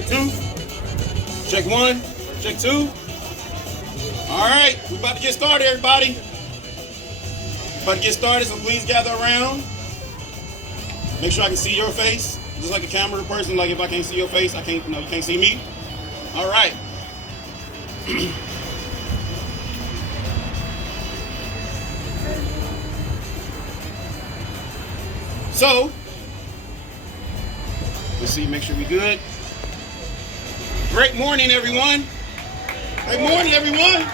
Check two. Check one. Check two. All right, we're about to get started, everybody. About to get started, so please gather around. Make sure I can see your face. Just like a camera person, like if I can't see your face, you can't see me. All right. So, let's see, make sure we're good. Great morning, everyone. Great morning, everyone.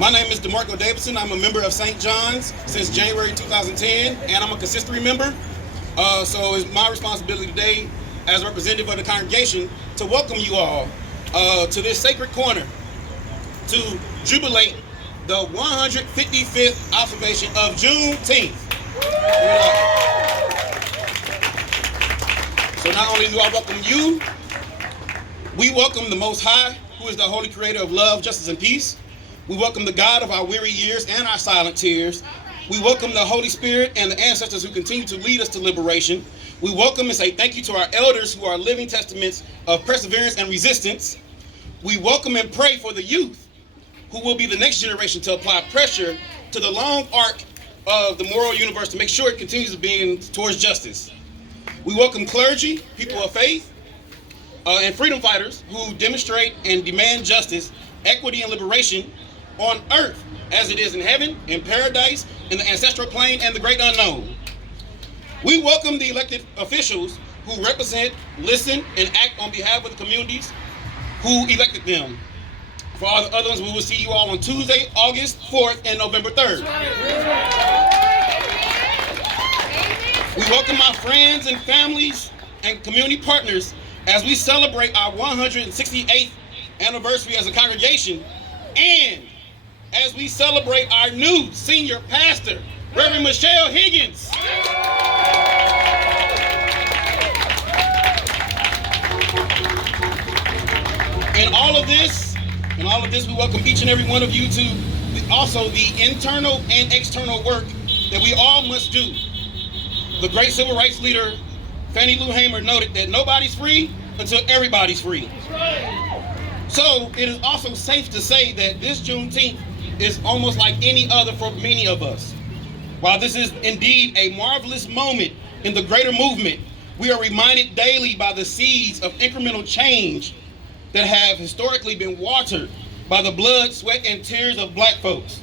My name is DeMarco Davidson. I'm a member of St. John's since January 2010, and I'm a consistory member. So it's my responsibility today as representative of the congregation to welcome you all to this sacred corner to jubilate the 155th observation of Juneteenth. So not only do I welcome you, we welcome the Most High, who is the holy creator of love, justice, and peace. We welcome the God of our weary years and our silent tears. We welcome the Holy Spirit and the ancestors who continue to lead us to liberation. We welcome and say thank you to our elders who are living testaments of perseverance and resistance. We welcome and pray for the youth who will be the next generation to apply pressure to the long arc of the moral universe to make sure it continues to be towards justice. We welcome clergy, people of faith, and freedom fighters who demonstrate and demand justice, equity, and liberation on earth as it is in heaven, in paradise, in the ancestral plane, and the great unknown. We welcome the elected officials who represent, listen, and act on behalf of the communities who elected them. For all the others, we will see you all on Tuesday, August 4th, and November 3rd. We welcome our friends and families and community partners as we celebrate our 168th anniversary as a congregation, and as we celebrate our new senior pastor, Reverend Michelle Higgins. In all of this, we welcome each and every one of you to also the internal and external work that we all must do. The great civil rights leader, Fannie Lou Hamer, noted that nobody's free until everybody's free. So it is also safe to say that this Juneteenth is almost like any other for many of us. While this is indeed a marvelous moment in the greater movement, we are reminded daily by the seeds of incremental change that have historically been watered by the blood, sweat, and tears of black folks.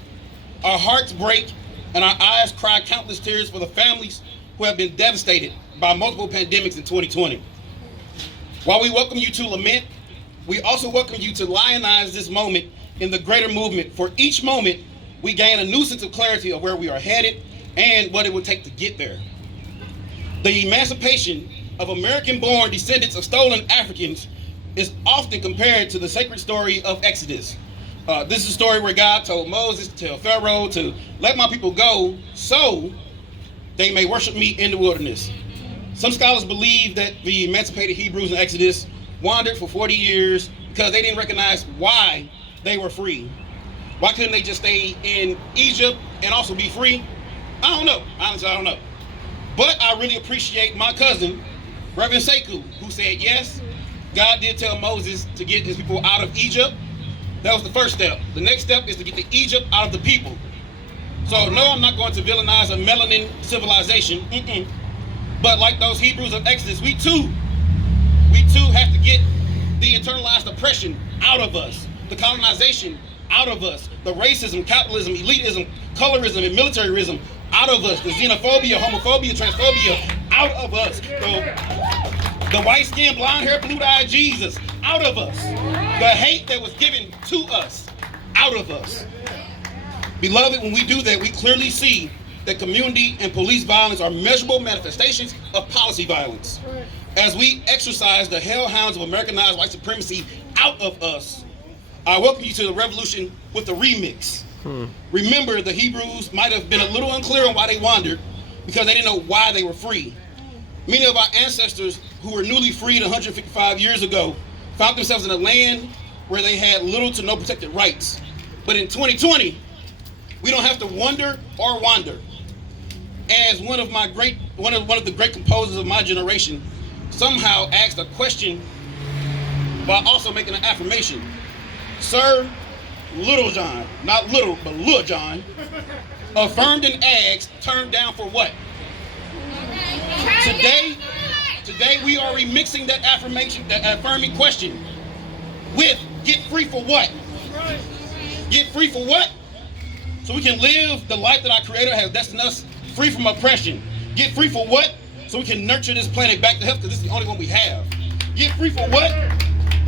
Our hearts break and our eyes cry countless tears for the families who have been devastated by multiple pandemics in 2020. While we welcome you to lament, we also welcome you to lionize this moment in the greater movement. For each moment, we gain a new sense of clarity of where we are headed and what it would take to get there. The emancipation of American-born descendants of stolen Africans is often compared to the sacred story of Exodus. This is a story where God told Moses to tell Pharaoh to let my people go so they may worship me in the wilderness. Some scholars believe that the emancipated Hebrews in Exodus wandered for 40 years because they didn't recognize why they were free. Why couldn't they just stay in Egypt and also be free? I don't know. Honestly, I don't know. But I really appreciate my cousin, Reverend Sekou, who said, yes, God did tell Moses to get his people out of Egypt. That was the first step. The next step is to get the Egypt out of the people. So no, I'm not going to villainize a melanin civilization. But like those Hebrews of Exodus, we too have to get the internalized oppression out of us, the colonization out of us, the racism, capitalism, elitism, colorism, and militarism out of us, the xenophobia, homophobia, transphobia out of us, the white skin, blonde hair, blue-eyed Jesus out of us, the hate that was given to us out of us. Beloved, when we do that, we clearly see that community and police violence are measurable manifestations of policy violence. As we exercise the hellhounds of Americanized white supremacy out of us, I welcome you to the revolution with a remix. Remember, the Hebrews might have been a little unclear on why they wandered because they didn't know why they were free. Many of our ancestors who were newly freed 155 years ago found themselves in a land where they had little to no protected rights. But in 2020, we don't have to wonder or wander. as one of the great composers of my generation, somehow asked a question while also making an affirmation. Sir, Little John, not little, but Lil John, affirmed and asked, turned down for what? Today we are remixing that affirmation, that affirming question with get free for what? Get free for what? So we can live the life that our Creator has destined us, free from oppression. Get free for what? So we can nurture this planet back to health, because this is the only one we have. Get free for what?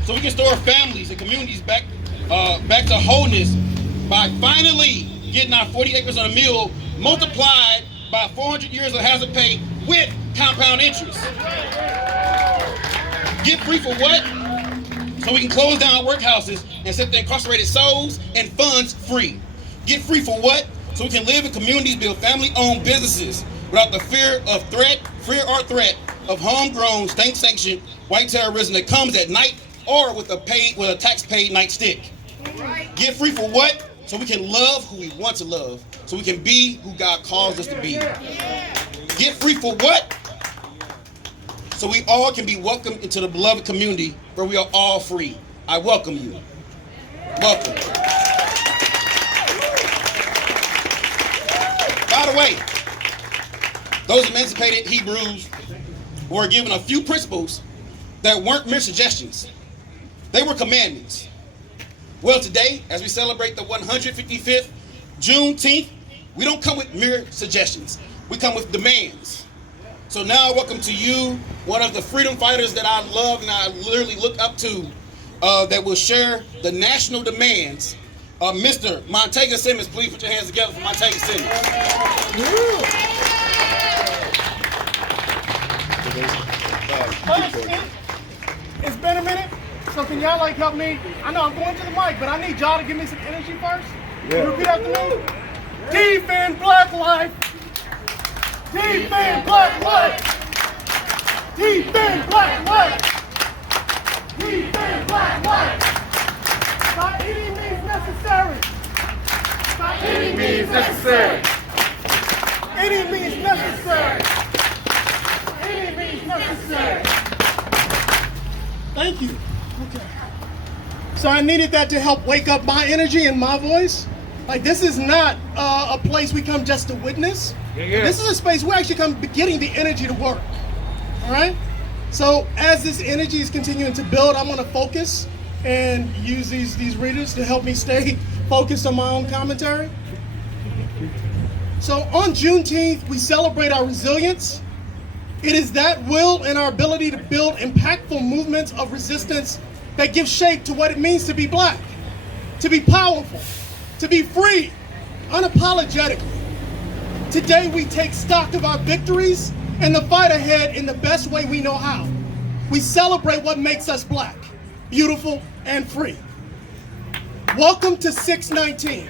So we can store families and communities back to wholeness by finally getting our 40 acres on a mill multiplied by 400 years of hazard pay with compound interest. Get free for what? So we can close down workhouses and set the incarcerated souls and funds free. Get free for what? So we can live in communities, build family-owned businesses without the fear or threat of homegrown, state-sanctioned white terrorism that comes at night or with a tax-paid nightstick. Get free for what? So we can love who we want to love. So we can be who God calls us to be. Get free for what? So we all can be welcomed into the beloved community where we are all free. I welcome you. Welcome. By the way, those emancipated Hebrews were given a few principles that weren't mere suggestions. They were commandments. Well, today, as we celebrate the 155th Juneteenth, we don't come with mere suggestions. We come with demands. So now I welcome to you one of the freedom fighters that I love and I literally look up to that will share the national demands. Mr. Montague Simmons, please put your hands together for Montague Simmons. It's been a minute, so can y'all help me? I know I'm going to the mic, but I need y'all to give me some energy first. Can you repeat after me? Defend black life. Defend black life. Defend black life. Defend black life. By any means necessary. By any means necessary. Any means necessary. Any means necessary. Thank you. Okay. So I needed that to help wake up my energy and my voice. This is not a place we come just to witness. This is a space we actually come getting the energy to work. All right? So as this energy is continuing to build, I'm going to focus and use these readers to help me stay focused on my own commentary. So on Juneteenth, we celebrate our resilience. It is that will and our ability to build impactful movements of resistance that give shape to what it means to be black, to be powerful, to be free, unapologetically. Today we take stock of our victories and the fight ahead in the best way we know how. We celebrate what makes us black, beautiful, and free. Welcome to 619.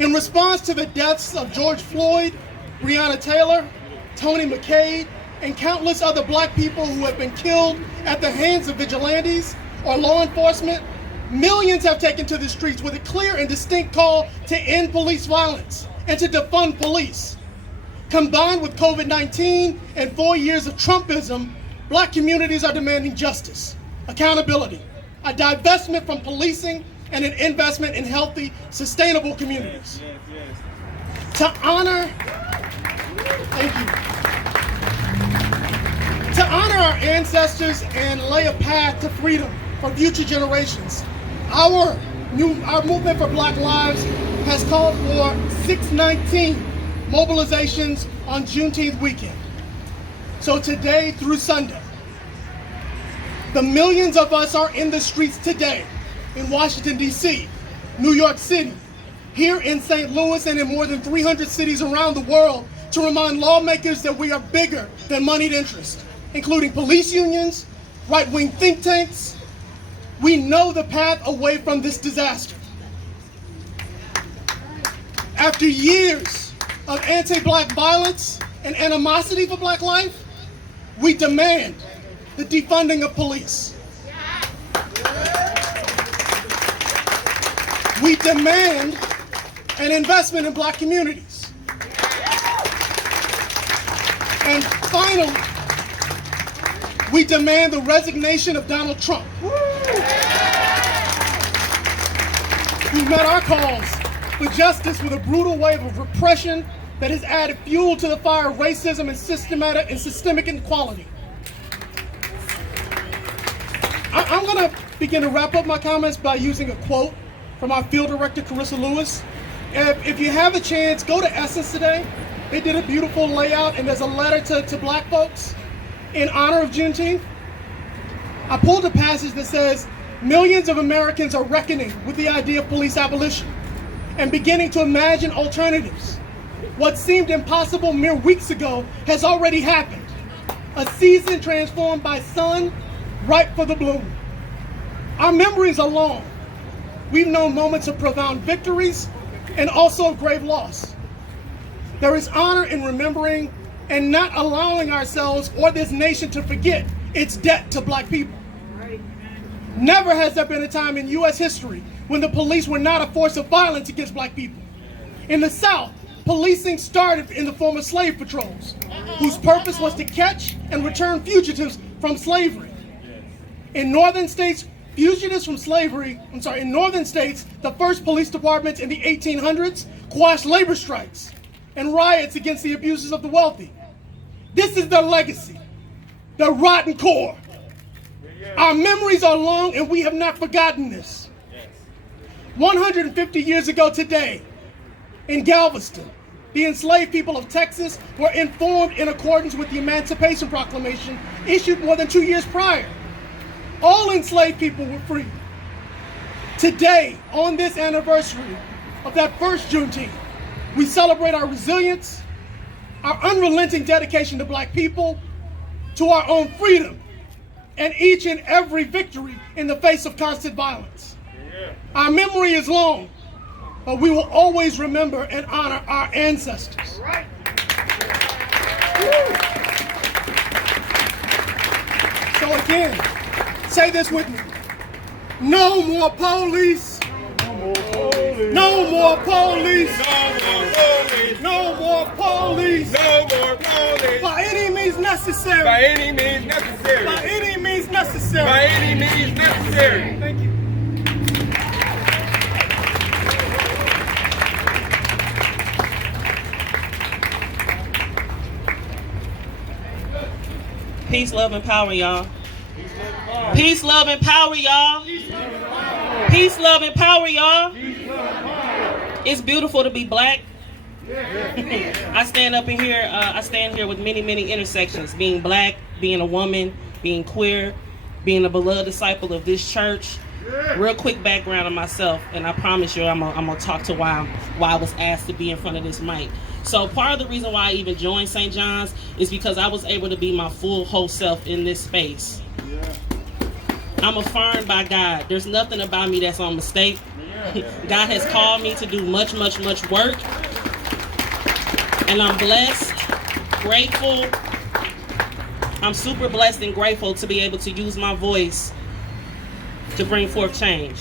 In response to the deaths of George Floyd, Breonna Taylor, Tony McCabe, and countless other black people who have been killed at the hands of vigilantes or law enforcement, millions have taken to the streets with a clear and distinct call to end police violence and to defund police. Combined with COVID-19 and 4 years of Trumpism, black communities are demanding justice, accountability, a divestment from policing, and an investment in healthy, sustainable communities. To honor our ancestors and lay a path to freedom for future generations, our movement for Black Lives has called for 619 mobilizations on Juneteenth weekend. So today through Sunday, the millions of us are in the streets today in Washington, D.C., New York City, here in St. Louis, and in more than 300 cities around the world to remind lawmakers that we are bigger than moneyed interest, including police unions, right-wing think tanks. We know the path away from this disaster. After years of anti-black violence and animosity for black life, we demand the defunding of police. We demand an investment in black communities. finally, we demand the resignation of Donald Trump, who met our calls for justice with a brutal wave of repression that has added fuel to the fire of racism and systemic inequality. I'm going to begin to wrap up my comments by using a quote from our field director, Carissa Lewis. If you have a chance, go to Essence today. They did a beautiful layout, and there's a letter to black folks in honor of Juneteenth. I pulled a passage that says, millions of Americans are reckoning with the idea of police abolition and beginning to imagine alternatives. What seemed impossible mere weeks ago has already happened. A season transformed by sun, ripe for the bloom. Our memories are long. We've known moments of profound victories and also of grave loss. There is honor in remembering and not allowing ourselves or this nation to forget its debt to black people. Never has there been a time in U.S. history when the police were not a force of violence against black people. In the South, policing started in the form of slave patrols, whose purpose was to catch and return fugitives from slavery. In northern states, in northern states, the first police departments in the 1800s quashed labor strikes and riots against the abuses of the wealthy. This is their legacy, the rotten core. Our memories are long and we have not forgotten this. 150 years ago today, in Galveston, the enslaved people of Texas were informed in accordance with the Emancipation Proclamation issued more than 2 years prior. All enslaved people were free. Today, on this anniversary of that first Juneteenth, we celebrate our resilience, our unrelenting dedication to black people, to our own freedom, and each and every victory in the face of constant violence. Our memory is long, but we will always remember and honor our ancestors. Right. So again, say this with me. No more police. No more police. No more police. No more police. By any means necessary. By any means necessary. By any means necessary. By any means necessary. Thank you. Peace, love, and power, y'all. Peace, love, and power, y'all. Peace, love, and power, y'all. It's beautiful to be black. I stand up in here. I stand here with many, many intersections. Being black, being a woman, being queer, being a beloved disciple of this church. Real quick background on myself, and I promise you, I'm gonna talk to why I was asked to be in front of this mic. So part of the reason why I even joined St. John's is because I was able to be my full whole self in this space. I'm affirmed by God. There's nothing about me that's on mistake. God has called me to do much, much, much work. And I'm blessed, grateful. I'm super blessed and grateful to be able to use my voice to bring forth change.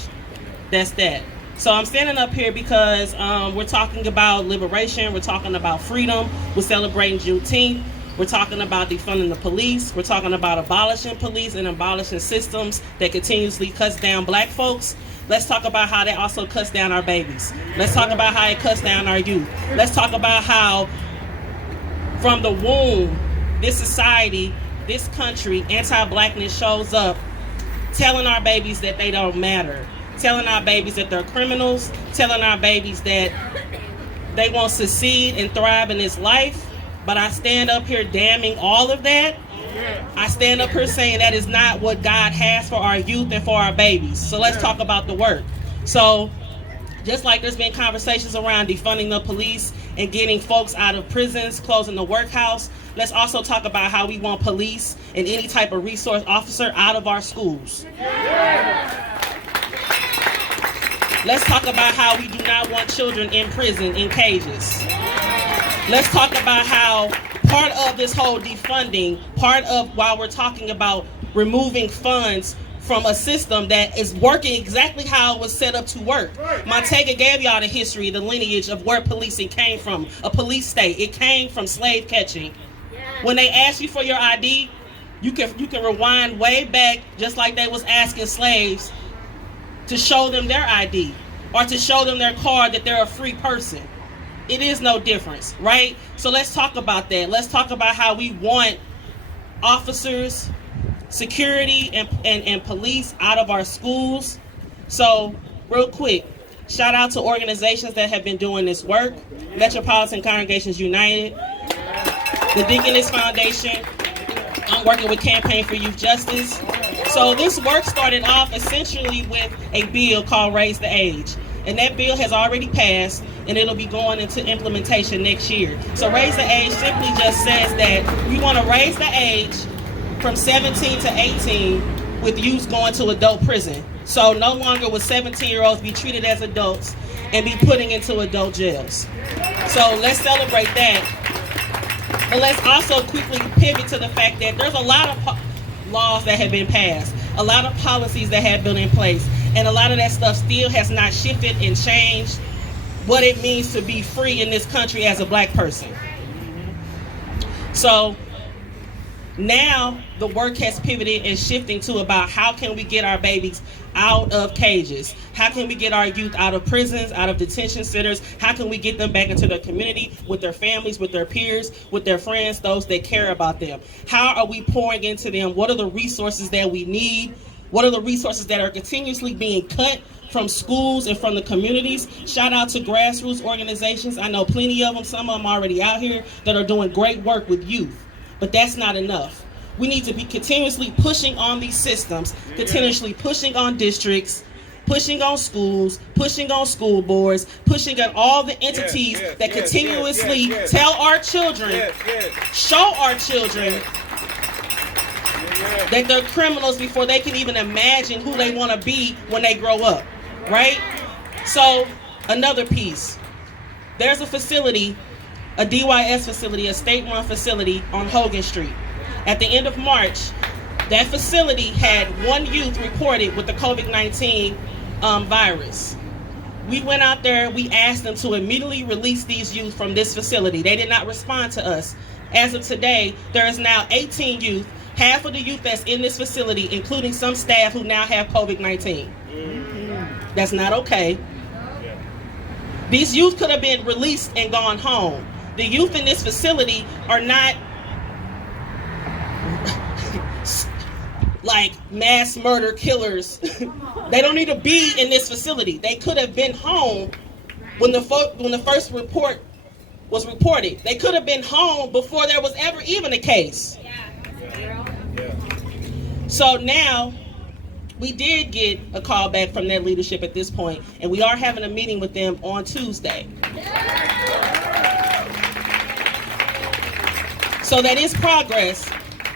That's that. So I'm standing up here because we're talking about liberation. We're talking about freedom. We're celebrating Juneteenth. We're talking about defunding the police. We're talking about abolishing police and abolishing systems that continuously cuts down black folks. Let's talk about how that also cuts down our babies. Let's talk about how it cuts down our youth. Let's talk about how from the womb, this society, this country, anti-blackness shows up telling our babies that they don't matter, telling our babies that they're criminals, telling our babies that they won't succeed and thrive in this life. But I stand up here damning all of that. I stand up here saying that is not what God has for our youth and for our babies. So let's talk about the work. So just like there's been conversations around defunding the police and getting folks out of prisons, closing the workhouse, let's also talk about how we want police and any type of resource officer out of our schools. Let's talk about how we do not want children in prison in cages. Let's talk about how part of this whole defunding, part of while we're talking about removing funds from a system that is working exactly how it was set up to work. Montague gave y'all the history, the lineage of where policing came from, a police state. It came from slave catching. When they ask you for your ID, you can rewind way back, just like they was asking slaves to show them their ID or to show them their card that they're a free person. It is no difference, right? So let's talk about that. Let's talk about how we want officers, security, and police out of our schools. So real quick, shout out to organizations that have been doing this work. Metropolitan Congregations United, the Deaconess Foundation. I'm working with Campaign for Youth Justice. So this work started off essentially with a bill called Raise the Age. And that bill has already passed, and it'll be going into implementation next year. So Raise the Age simply just says that we want to raise the age from 17 to 18 with youth going to adult prison. So no longer will 17-year-olds be treated as adults and be putting into adult jails. So let's celebrate that. But let's also quickly pivot to the fact that there's a lot of laws that have been passed, a lot of policies that have been in place, and a lot of that stuff still has not shifted and changed what it means to be free in this country as a black person. So now the work has pivoted and shifting to about how can we get our babies out of cages? How can we get our youth out of prisons, out of detention centers? How can we get them back into their community with their families, with their peers, with their friends, those that care about them? How are we pouring into them? What are the resources that we need? What are the resources that are continuously being cut from schools and from the communities? Shout out to grassroots organizations. I know plenty of them, some of them already out here that are doing great work with youth. But that's not enough. We need to be continuously pushing on these systems, continuously pushing on districts, pushing on schools, pushing on school boards, pushing on all the entities that continuously tell our children, show our children that they're criminals before they can even imagine who they want to be when they grow up, right? So another piece, there's a facility, a DYS facility, a state-run facility on Hogan Street. At the end of March, that facility had one youth reported with the COVID-19 virus. We went out there, we asked them to immediately release these youth from this facility. They did not respond to us. As of today, there is now 18 youth, half of the youth that's in this facility, including some staff who now have COVID-19. That's not okay. These youth could have been released and gone home. The youth in this facility are not like mass murder killers. They don't need to be in this facility. They could have been home when the first report was reported. They could have been home before there was ever even a case. So now we did get a call back from their leadership at this point, and we are having a meeting with them on Tuesday. So that is progress,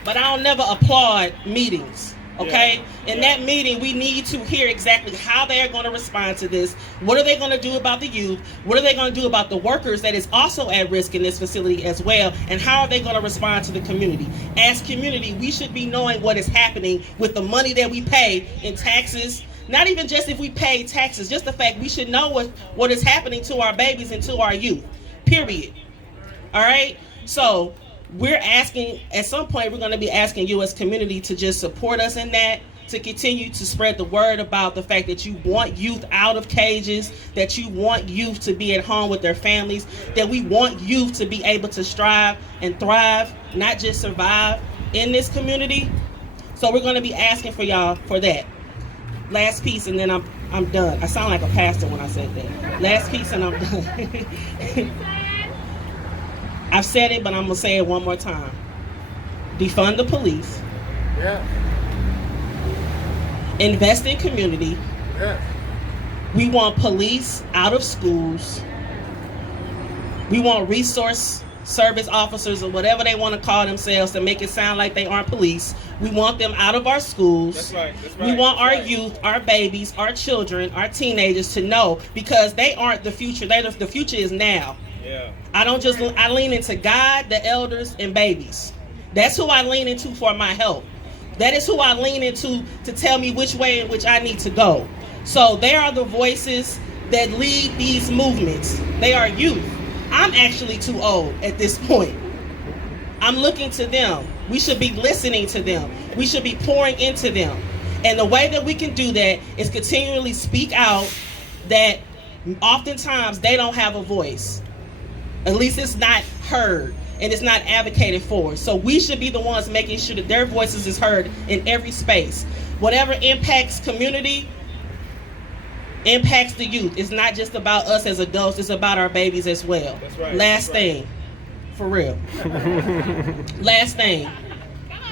but I don't never applaud meetings, okay? In that meeting, we need to hear exactly how they are going to respond to this. What are they going to do about the youth? What are they going to do about the workers that is also at risk in this facility as well? And how are they going to respond to the community? As community, we should be knowing what is happening with the money that we pay in taxes. Not even just if we pay taxes, just the fact we should know what is happening to our babies and to our youth, period. All right? So we're asking, at some point, we're going to be asking you as community to just support us in that, to continue to spread the word about the fact that you want youth out of cages, that you want youth to be at home with their families, that we want youth to be able to strive and thrive, not just survive in this community. So we're going to be asking for y'all for that. Last piece, and then I'm done. I sound like a pastor when I said that. Last piece, and I'm done. I've said it, but I'm going to say it one more time. Defund the police. Invest in community. We want police out of schools. We want resource service officers or whatever they want to call themselves to make it sound like they aren't police. We want them out of our schools. That's right. We want our youth, our babies, our children, our teenagers to know, because they aren't the future. The future is now. I lean into God, the elders, and babies. That's who I lean into for my help. That is who I lean into to tell me which way in which I need to go. So they are the voices that lead these movements. They are youth. I'm actually too old at this point. I'm looking to them. We should be listening to them. We should be pouring into them. And the way that we can do that is continually speak out that oftentimes they don't have a voice. At least it's not heard and it's not advocated for. So we should be the ones making sure that their voices is heard in every space. Whatever impacts community, impacts the youth. It's not just about us as adults, it's about our babies as well. That's right. Last thing, for real. Last thing.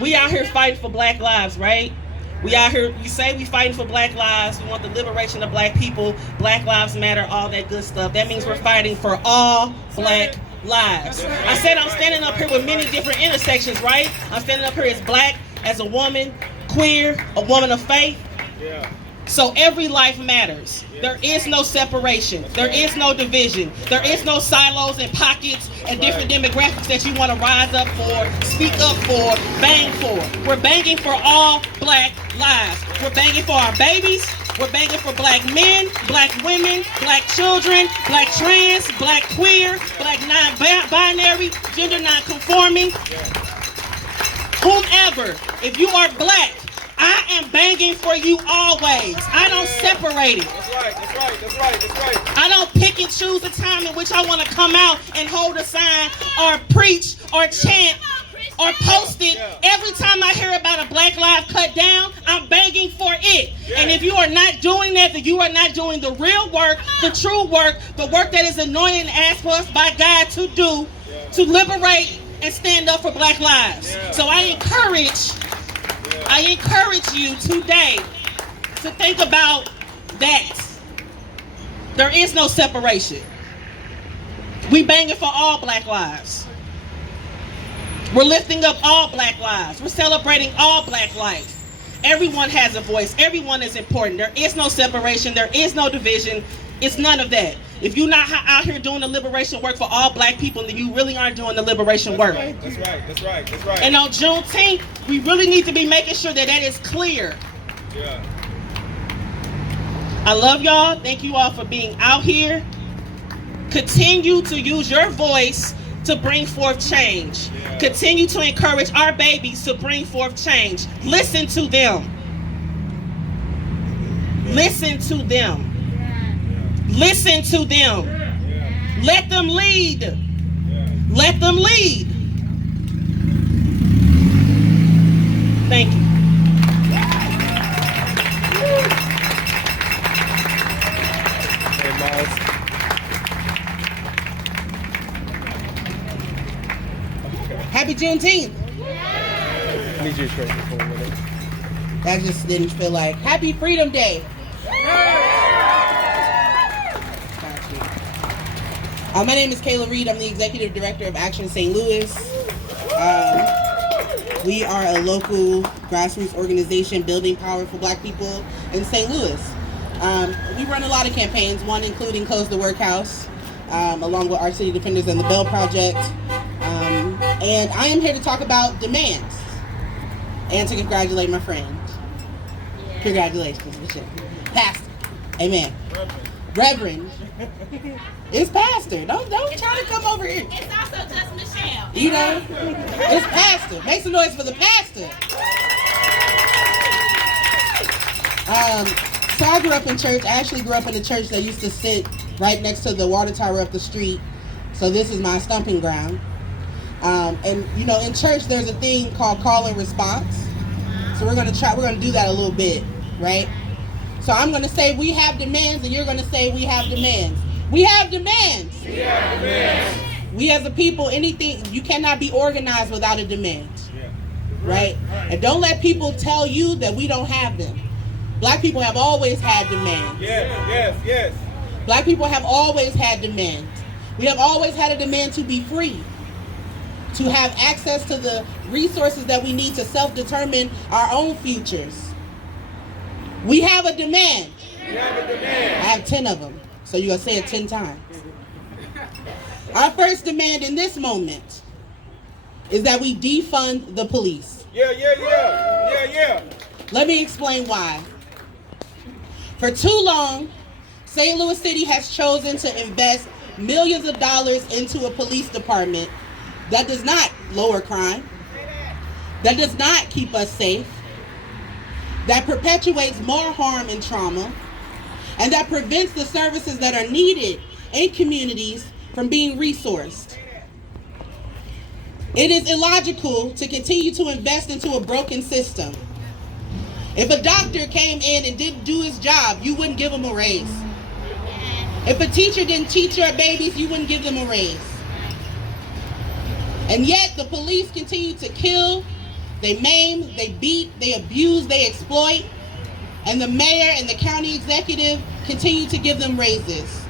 We out here fighting for black lives, right? We out here, we say we fighting for black lives, we want the liberation of black people, Black Lives Matter, all that good stuff. That means we're fighting for all black lives. I said I'm standing up here with many different intersections, right? I'm standing up here as black, as a woman, queer, a woman of faith. Yeah. So every life matters. There is no separation. There is no division. There is no silos and pockets and different demographics that you want to rise up for, speak up for, bang for. We're banging for all black lives. We're banging for our babies. We're banging for black men, black women, black children, black trans, black queer, black non-binary, gender non-conforming. Whomever, if you are black, I am banging for you always. I don't separate it. That's right, that's right, that's right, that's right. I don't pick and choose the time in which I want to come out and hold a sign or preach or chant or post it. Every time I hear about a black life cut down, I'm banging for it. And if you are not doing that, then you are not doing the real work, the true work, the work that is anointed and asked for us by God to do, to liberate and stand up for black lives. So I encourage you today to think about that. There is no separation. We banging for all black lives. We're lifting up all black lives. We're celebrating all black life. Everyone has a voice. Everyone is important. There is no separation. There is no division. It's none of that. If you're not out here doing the liberation work for all black people, then you really aren't doing the liberation work. That's right, that's right, that's right. And on Juneteenth, we really need to be making sure that that is clear. Yeah. I love y'all. Thank you all for being out here. Continue to use your voice to bring forth change. Yeah. Continue to encourage our babies to bring forth change. Listen to them. Listen to them. Listen to them. Let them lead. Let them lead. Thank you. Hey, Miles. Happy Juneteenth. I need you to straighten the phone with it. That just didn't feel like Happy Freedom Day. My name is Kayla Reed. I'm the Executive Director of Action St. Louis. We are a local grassroots organization building power for black people in St. Louis. We run a lot of campaigns, one including Close the Workhouse, along with ArchCity Defenders and the Bell Project. And I am here to talk about demands and to congratulate my friend. Congratulations, Michelle. Pastor. Amen. Reverend. It's Pastor. Don't try to come over here. It's also just Michelle. You know, it's Pastor. Make some noise for the pastor. So I grew up in church. I actually grew up in a church that used to sit right next to the water tower up the street. So this is my stomping ground. And you know, in church there's a thing called call and response. So we're gonna do that a little bit, right? So I'm gonna say we have demands, and you're gonna say we have demands. We have demands. We have demands. We as a people, you cannot be organized without a demand, right? And don't let people tell you that we don't have them. Black people have always had demands. Yes. Black people have always had demands. We have always had a demand to be free, to have access to the resources that we need to self-determine our own futures. We have a demand. We have a demand. I have 10 of them, so you're going to say it 10 times. Our first demand in this moment is that we defund the police. Yeah. Let me explain why. For too long, St. Louis City has chosen to invest millions of dollars into a police department that does not lower crime, that does not keep us safe, that perpetuates more harm and trauma, and that prevents the services that are needed in communities from being resourced. It is illogical to continue to invest into a broken system. If a doctor came in and didn't do his job, you wouldn't give him a raise. If a teacher didn't teach your babies, you wouldn't give them a raise. And yet the police continue to kill, they maim, they beat, they abuse, they exploit, and the mayor and the county executive continue to give them raises.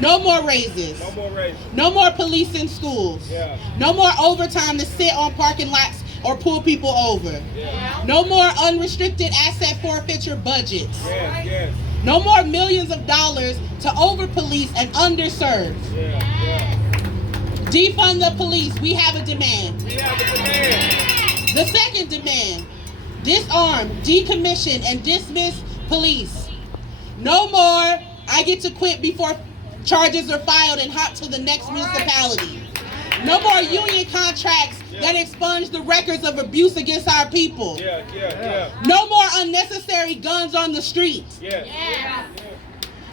No more raises. No more raises. No more police in schools. Yeah. No more overtime to sit on parking lots or pull people over. Yeah. No more unrestricted asset forfeiture budgets. Yes, yes. No more millions of dollars to over-police and underserved. Yeah, yeah. Defund the police. We have a demand. We have a demand. The second demand, disarm, decommission, and dismiss police. No more, I get to quit before charges are filed and hop to the next municipality. No more union contracts that expunge the records of abuse against our people. Yeah, yeah, yeah. No more unnecessary guns on the streets. Yeah. Yeah.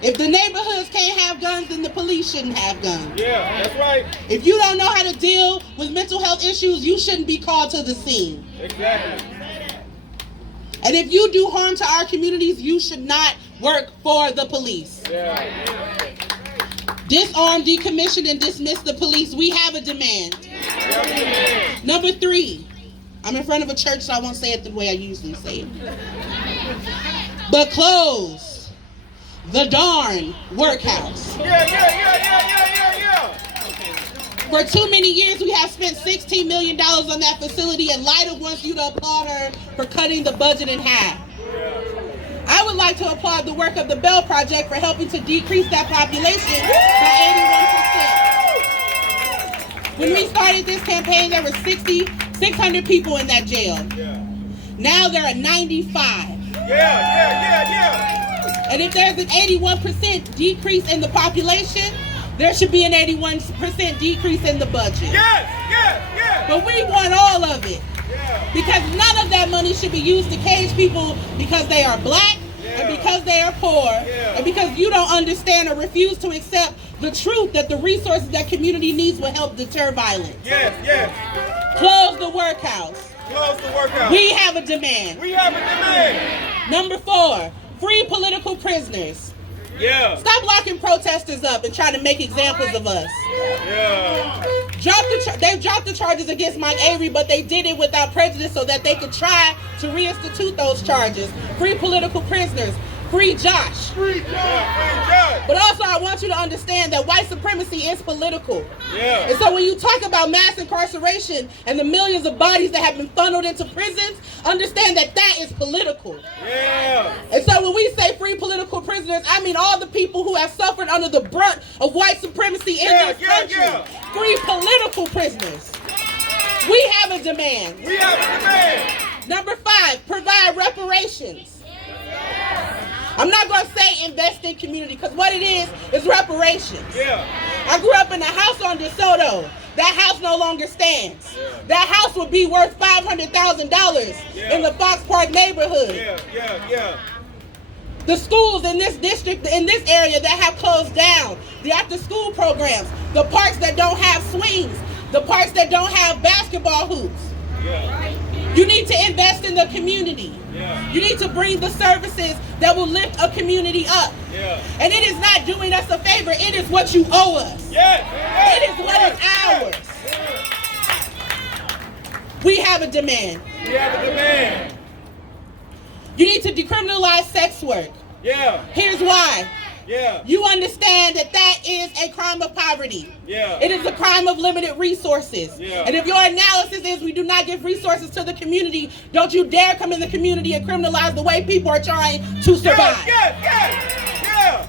If the neighborhoods can't have guns, then the police shouldn't have guns. Yeah, that's right. If you don't know how to deal with mental health issues, you shouldn't be called to the scene. Exactly. And if you do harm to our communities, you should not work for the police. Yeah. Disarm, decommission, and dismiss the police. We have a demand. Yeah. Number 3, I'm in front of a church, so I won't say it the way I usually say it. But close the darn workhouse. Yeah. For too many years, we have spent $16 million on that facility, and Lida wants you to applaud her for cutting the budget in half. I would like to applaud the work of the Bell Project for helping to decrease that population by 81%. When we started this campaign, there were 600 people in that jail. Yeah. Now there are 95. Yeah. And if there's an 81% decrease in the population, there should be an 81% decrease in the budget. Yes. But we want all of it. Yeah. Because none of that money should be used to cage people because they are black and because they are poor and because you don't understand or refuse to accept the truth that the resources that community needs will help deter violence. Yes. Close the workhouse. Close the workhouse. We have a demand. We have a demand. Number 4, free political prisoners. Yeah. Stop locking protesters up and trying to make examples of us. Yeah. They dropped the charges against Mike Avery, but they did it without prejudice so that they could try to reinstitute those charges. Free political prisoners. Free Josh. Free Josh. But also, I want you to understand that white supremacy is political. Yeah. And so when you talk about mass incarceration and the millions of bodies that have been funneled into prisons, understand that that is political. Yeah. And so when we say free political prisoners, I mean all the people who have suffered under the brunt of white supremacy in this country. Yeah. Free political prisoners. We have a demand. We have a demand. Number 5, provide reparations. I'm not going to say invest in community, because what it is reparations. Yeah. I grew up in a house on DeSoto. That house no longer stands. That house would be worth $500,000 in the Fox Park neighborhood. Yeah. The schools in this district, in this area that have closed down, the after-school programs, the parks that don't have swings, the parks that don't have basketball hoops. Yeah. You need to invest in the community. Yeah. You need to bring the services that will lift a community up. Yeah. And it is not doing us a favor. It is what you owe us. It is what is ours. We have a demand. We have a demand. You need to decriminalize sex work. Yeah. Here's why. Yeah. You understand that that is a crime of poverty. Yeah. It is a crime of limited resources. Yeah. And if your analysis is we do not give resources to the community, don't you dare come in the community and criminalize the way people are trying to survive. Yeah.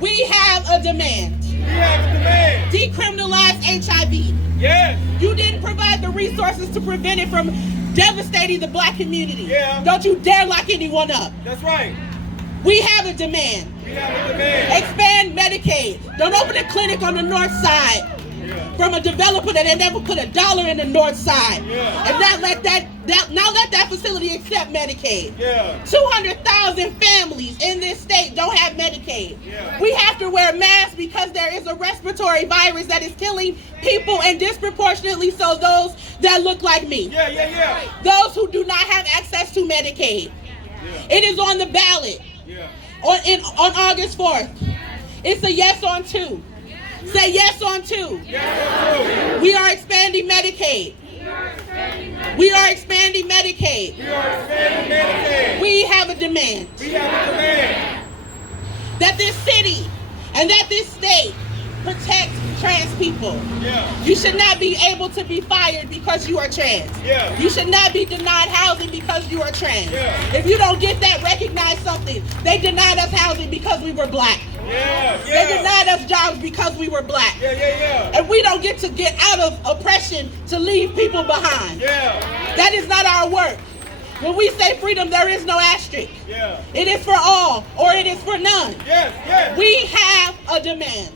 We have a demand. We have a demand. Decriminalize HIV. Yes. You didn't provide the resources to prevent it from devastating the black community. Yeah. Don't you dare lock anyone up. That's right. We have a demand. We have a demand. Expand Medicaid. Don't open a clinic on the north side. from a developer that had never put $1 in the north side. Yeah. And now let that facility accept Medicaid. Yeah. 200,000 families in this state don't have Medicaid. Yeah. We have to wear masks because there is a respiratory virus that is killing people, and disproportionately so those that look like me. Yeah. Those who do not have access to Medicaid. It is on the ballot on August 4th. It's a yes on 2. Say yes on 2. Yes. We are expanding Medicaid. We are expanding Medicaid. We have a demand that this city and that this state protect trans people. Yeah. You should not be able to be fired because you are trans. Yeah. You should not be denied housing because you are trans. Yeah. If you don't get that, recognize something. They denied us housing because we were black. They denied us jobs because we were black. And we don't get to get out of oppression to leave people behind. That is not our work. When we say freedom, there is no asterisk. It is for all, or it is for none. We have a demand.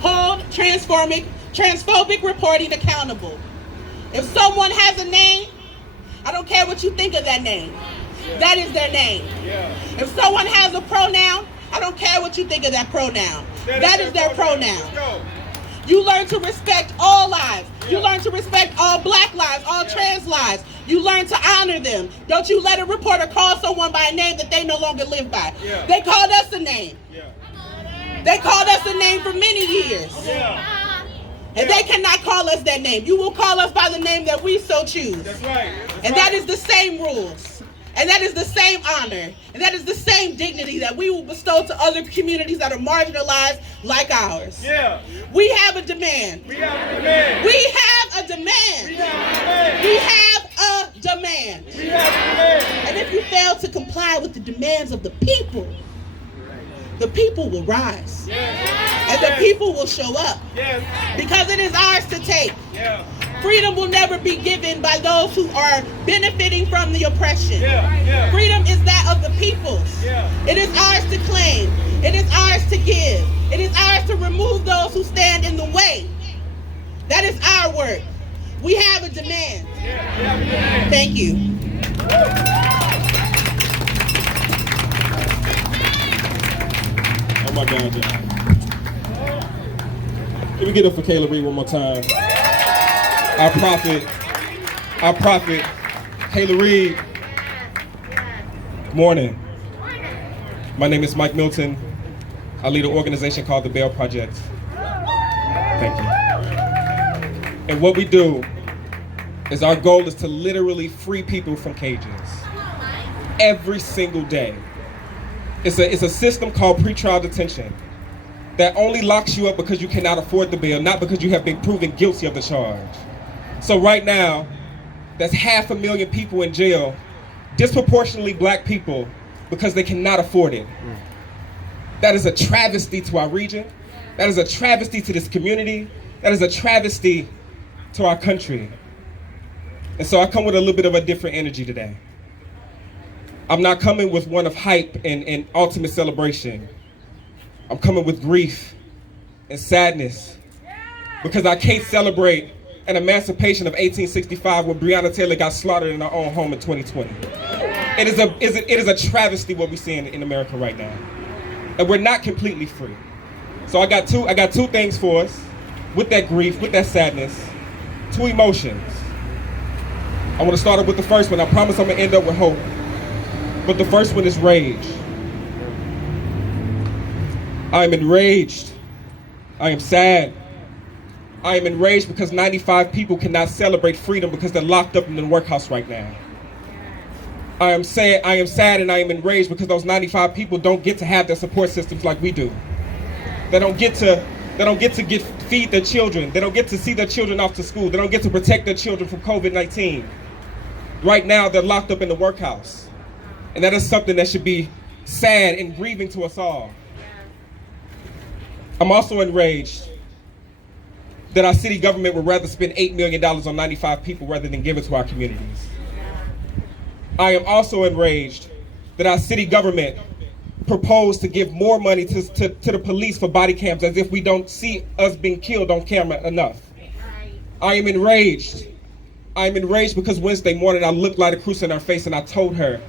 Hold transphobic reporting accountable. If someone has a name, I don't care what you think of that name. That is their name. If someone has a pronoun, I don't care what you think of that pronoun. That is their pronoun. You learn to respect all lives. You learn to respect all black lives, all trans lives. You learn to honor them. Don't you let a reporter call someone by a name that they no longer live by. They called us a name. They called us a name for many years. And they cannot call us that name. You will call us by the name that we so choose. And that is the same rules. And that is the same honor. And that is the same dignity that we will bestow to other communities that are marginalized like ours. We have a demand. We have a demand. And if you fail to comply with the demands of the people will rise. And the people will show up. Because it is ours to take. Freedom will never be given by those who are benefiting from the oppression. Freedom is that of the people's. It is ours to claim. It is ours to give. It is ours to remove those who stand in the way. That is our work. We have a demand. Thank you. Oh my God, y'all. Can we get up for Kayla Reed one more time? Our prophet, Kayla Reed. Good morning. My name is Mike Milton. I lead an organization called the Bail Project. Thank you. And what we do is our goal is to literally free people from cages every single day. It's a system called pretrial detention that only locks you up because you cannot afford the bail, not because you have been proven guilty of the charge. So right now, that's 500,000 people in jail, disproportionately black people, because they cannot afford it. That is a travesty to our region. That is a travesty to this community. That is a travesty to our country. And so I come with a little bit of a different energy today. I'm not coming with one of hype and ultimate celebration. I'm coming with grief and sadness because I can't celebrate an emancipation of 1865 when Breonna Taylor got slaughtered in our own home in 2020. It is a travesty what we see in America right now. And we're not completely free. So I got two things for us with that grief, with that sadness, two emotions. I want to start up with the first one. I promise I'm going to end up with hope. But the first one is rage. I am enraged. I am sad. I am enraged because 95 people cannot celebrate freedom because they're locked up in the workhouse right now. I am sad and I am enraged because those 95 people don't get to have their support systems like we do. They don't get to feed their children. They don't get to see their children off to school. They don't get to protect their children from COVID-19. Right now, they're locked up in the workhouse. And that is something that should be sad and grieving to us all. I'm also enraged that our city government would rather spend $8 million on 95 people rather than give it to our communities. I am also enraged that our city government propose to give more money to the police for body cams, as if we don't see us being killed on camera enough. I am enraged. I am enraged because Wednesday morning I looked Lyda Cruz in her face and I told her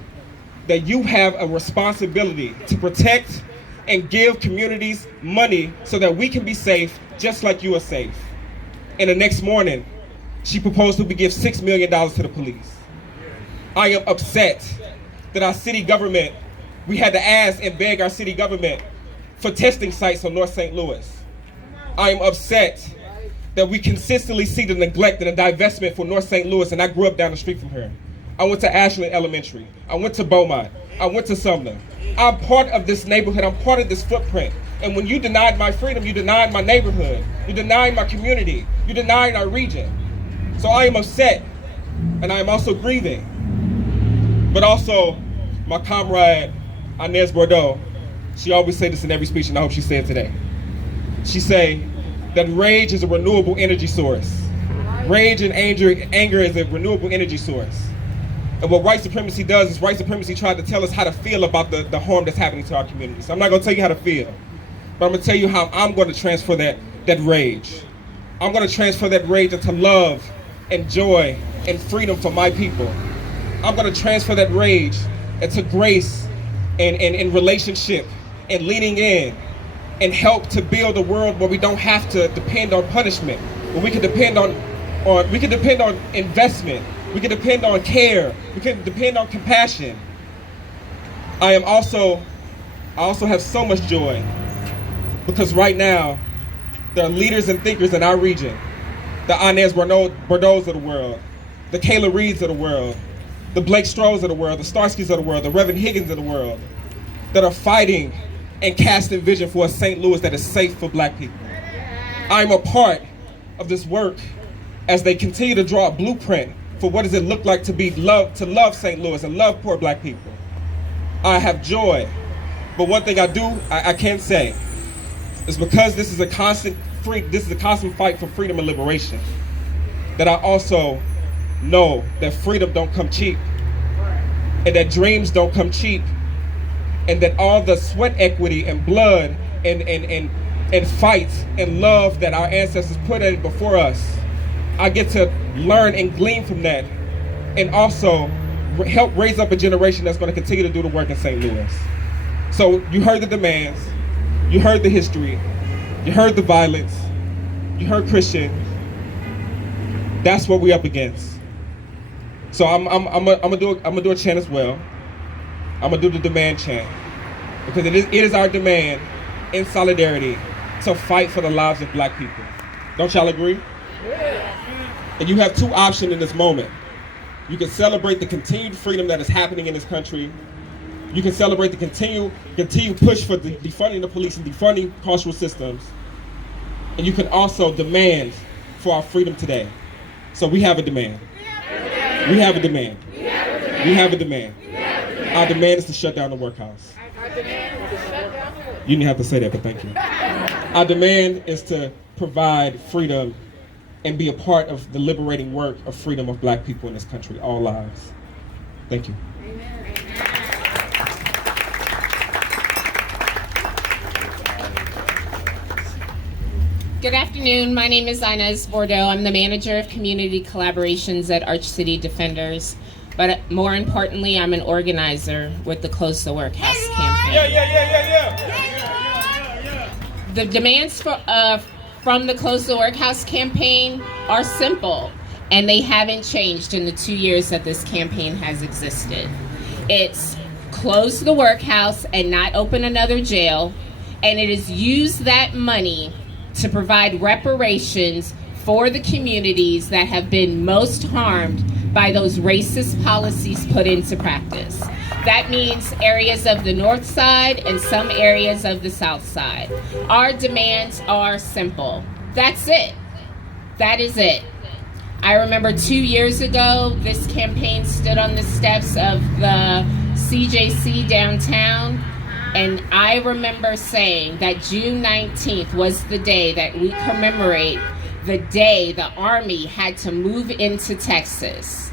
that you have a responsibility to protect and give communities money so that we can be safe just like you are safe. And the next morning, she proposed that we give $6 million to the police. I am upset that our city government, we had to ask and beg our city government for testing sites on North St. Louis. I am upset that we consistently see the neglect and the divestment for North St. Louis, and I grew up down the street from her. I went to Ashland Elementary. I went to Beaumont. I went to Sumner. I'm part of this neighborhood. I'm part of this footprint. And when you denied my freedom, you denied my neighborhood. You denied my community. You denied our region. So I am upset, and I am also grieving. But also, my comrade, Inez Bordeaux, she always say this in every speech, and I hope she said it today. She say that rage is a renewable energy source. Rage and anger is a renewable energy source. And what white supremacy does is white supremacy tries to tell us how to feel about the harm that's happening to our communities. So I'm not gonna tell you how to feel, but I'm gonna tell you how I'm gonna transfer that rage. I'm gonna transfer that rage into love and joy and freedom for my people. I'm gonna transfer that rage into grace and relationship and leaning in and help to build a world where we don't have to depend on punishment, where we can depend on investment, we can depend on care, we can depend on compassion. I also have so much joy because right now there are leaders and thinkers in our region, the Inez Bordeaux of the world, the Kayla Reeds of the world, the Blake Strolls of the world, the Starskys of the world, the Reverend Higgins of the world, that are fighting and casting vision for a St. Louis that is safe for Black people. I'm a part of this work as they continue to draw a blueprint for what does it look like to love St. Louis and love poor Black people. I have joy, but one thing I can say is because this is a constant fight for freedom and liberation, that I also know that freedom don't come cheap, and that dreams don't come cheap, and that all the sweat equity and blood and fight and love that our ancestors put in before us, I get to learn and glean from that, and also help raise up a generation that's going to continue to do the work in St. Louis. So you heard the demands, you heard the history, you heard the violence, you heard Kristian. That's what we're up against. So I'm gonna do a chant as well. I'm gonna do the demand chant because it is our demand in solidarity to fight for the lives of Black people. Don't y'all agree? Yeah. And you have two options in this moment. You can celebrate the continued freedom that is happening in this country. You can celebrate the continued push for defunding the police and defunding carceral systems. And you can also demand for our freedom today. So we have a demand. We have a demand. We have a demand. Our demand is to shut down the workhouse. You didn't have to say that, but thank you. Our demand is to provide freedom and be a part of the liberating work of freedom of Black people in this country, all lives. Thank you. Good afternoon. My name is Inez Bordeaux. I'm the manager of community collaborations at ArchCity Defenders. But more importantly, I'm an organizer with the Close the Workhouse campaign. The demands from the Close the Workhouse campaign are simple, and they haven't changed in the 2 years that this campaign has existed. It's close the workhouse and not open another jail, and it is use that money to provide reparations for the communities that have been most harmed by those racist policies put into practice. That means areas of the north side and some areas of the south side. Our demands are simple. That's it. That is it. I remember 2 years ago, this campaign stood on the steps of the CJC downtown, and I remember saying that June 19th was the day that we commemorate the day the Army had to move into Texas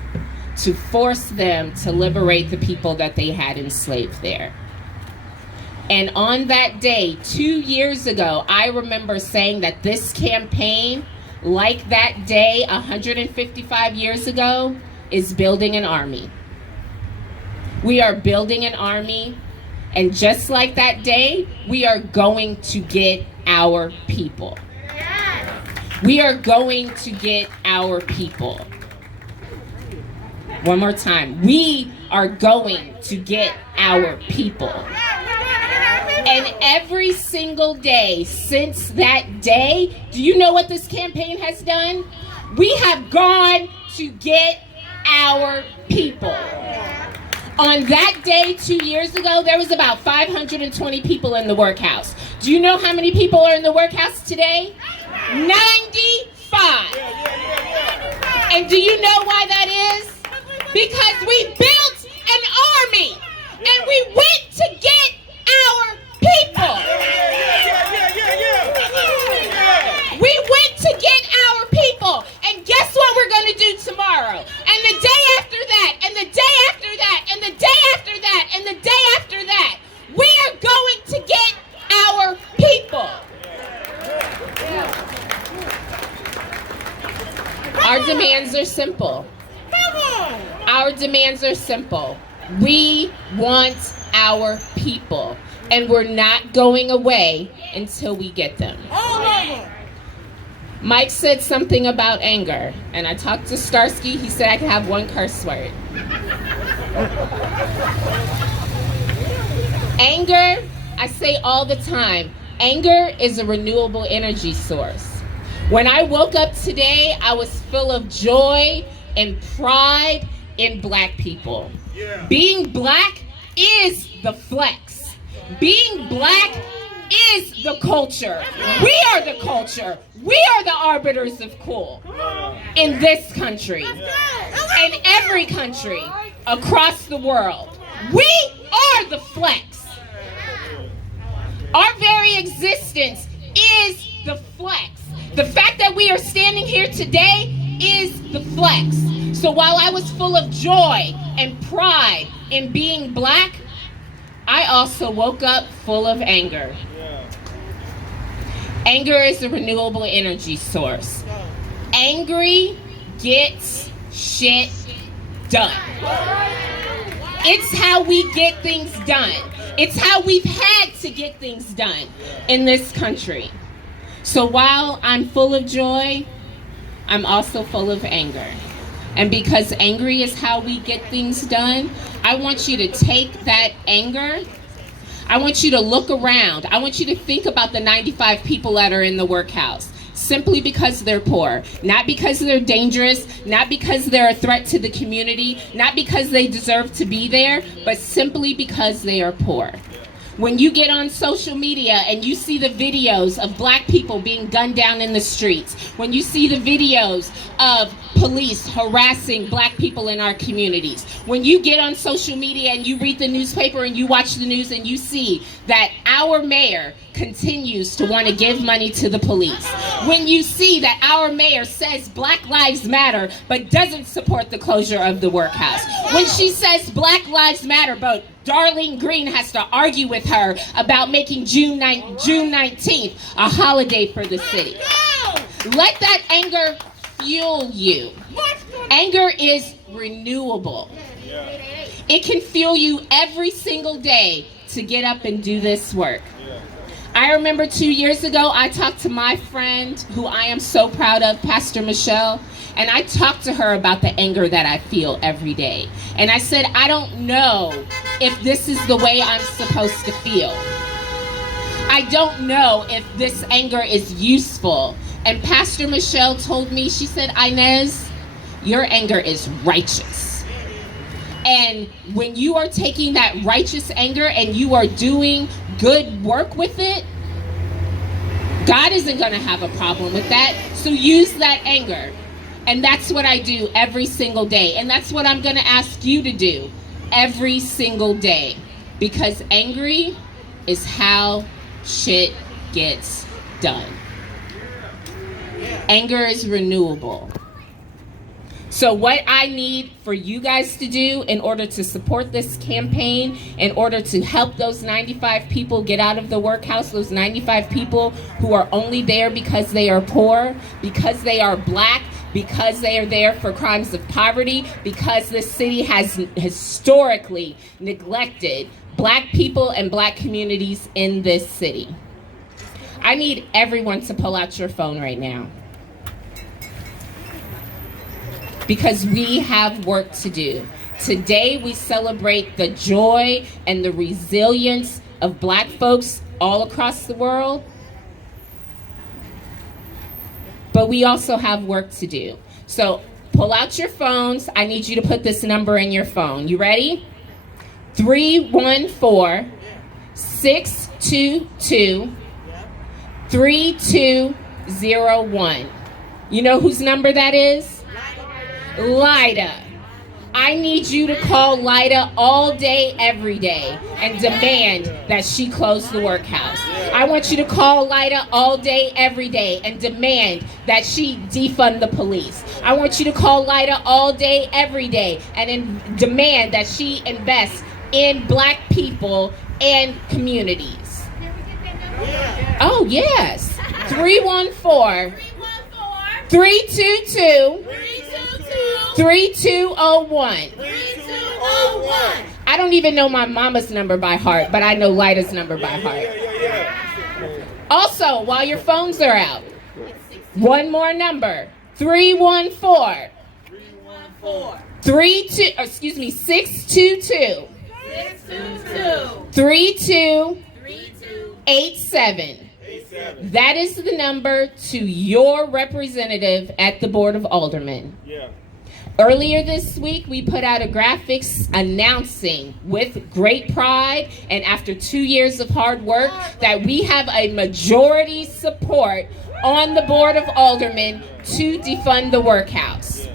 to force them to liberate the people that they had enslaved there. And on that day, 2 years ago, I remember saying that this campaign, like that day 155 years ago, is building an army. We are building an army, and just like that day, we are going to get our people. We are going to get our people. One more time. We are going to get our people. And every single day since that day, do you know what this campaign has done? We have gone to get our people. On that day 2 years ago, there was about 520 people in the workhouse. Do you know how many people are in the workhouse today? 95. And do you know why that is? Because we built an army and we went to get our people. We went to get our people. And guess what we're going to do tomorrow? And the day after that, and the day after that, and the day after that, and the day after that, we are going to get our people. Our demands are simple. Our demands are simple. We want our people, and we're not going away until we get them. Mike said something about anger, and I talked to Starsky. He said I could have one curse word. Anger, I say all the time, anger is a renewable energy source. When I woke up today, I was full of joy and pride in Black people. Being Black is the flex. Being Black is the culture. We are the culture. We are the arbiters of cool in this country and every country across the world. We are the flex. Our very existence is the flex. The fact that we are standing here today is the flex. So while I was full of joy and pride in being Black, I also woke up full of anger. Anger is a renewable energy source. Angry gets shit done. It's how we get things done. It's how we've had to get things done in this country. So while I'm full of joy, I'm also full of anger. And because angry is how we get things done, I want you to take that anger. I want you to look around. I want you to think about the 95 people that are in the workhouse. Simply because they're poor, not because they're dangerous, not because they're a threat to the community, not because they deserve to be there, but simply because they are poor. When you get on social media and you see the videos of Black people being gunned down in the streets, when you see the videos of police harassing Black people in our communities, when you get on social media and you read the newspaper and you watch the news and you see that our mayor continues to want to give money to the police, when you see that our mayor says Black Lives Matter but doesn't support the closure of the workhouse, when she says Black Lives Matter but Darlene Green has to argue with her about making June 19th a holiday for the city. Let that anger fuel you. Anger is renewable. It can fuel you every single day to get up and do this work. I remember 2 years ago, I talked to my friend, who I am so proud of, Pastor Michelle, and I talked to her about the anger that I feel every day. And I said, I don't know if this is the way I'm supposed to feel. I don't know if this anger is useful. And Pastor Michelle told me, she said, Inez, your anger is righteous. And when you are taking that righteous anger and you are doing good work with it, God isn't going to have a problem with that. So use that anger. And that's what I do every single day. And that's what I'm going to ask you to do every single day. Because angry is how shit gets done. Anger is renewable. So what I need for you guys to do in order to support this campaign, in order to help those 95 people get out of the workhouse, those 95 people who are only there because they are poor, because they are black, because they are there for crimes of poverty, because this city has historically neglected black people and black communities in this city. I need everyone to pull out your phone right now, because we have work to do. Today we celebrate the joy and the resilience of black folks all across the world, but we also have work to do. So pull out your phones. I need you to put this number in your phone. You ready? 314-622-3201. You know whose number that is? Lida. I need you to call Lida all day, every day, and demand that she close the workhouse. I want you to call Lida all day, every day, and demand that she defund the police. I want you to call Lida all day, every day, and demand that she invest in black people and communities. Oh, yes. 314-322-3201. I don't even know my mama's number by heart, but I know Lida's number by heart. Also, while your phones are out, one more number. 622-3287. That is the number to your representative at the Board of Aldermen. Earlier this week, we put out a graphics announcing with great pride and after 2 years of hard work that we have a majority support on the Board of Aldermen to defund the workhouse.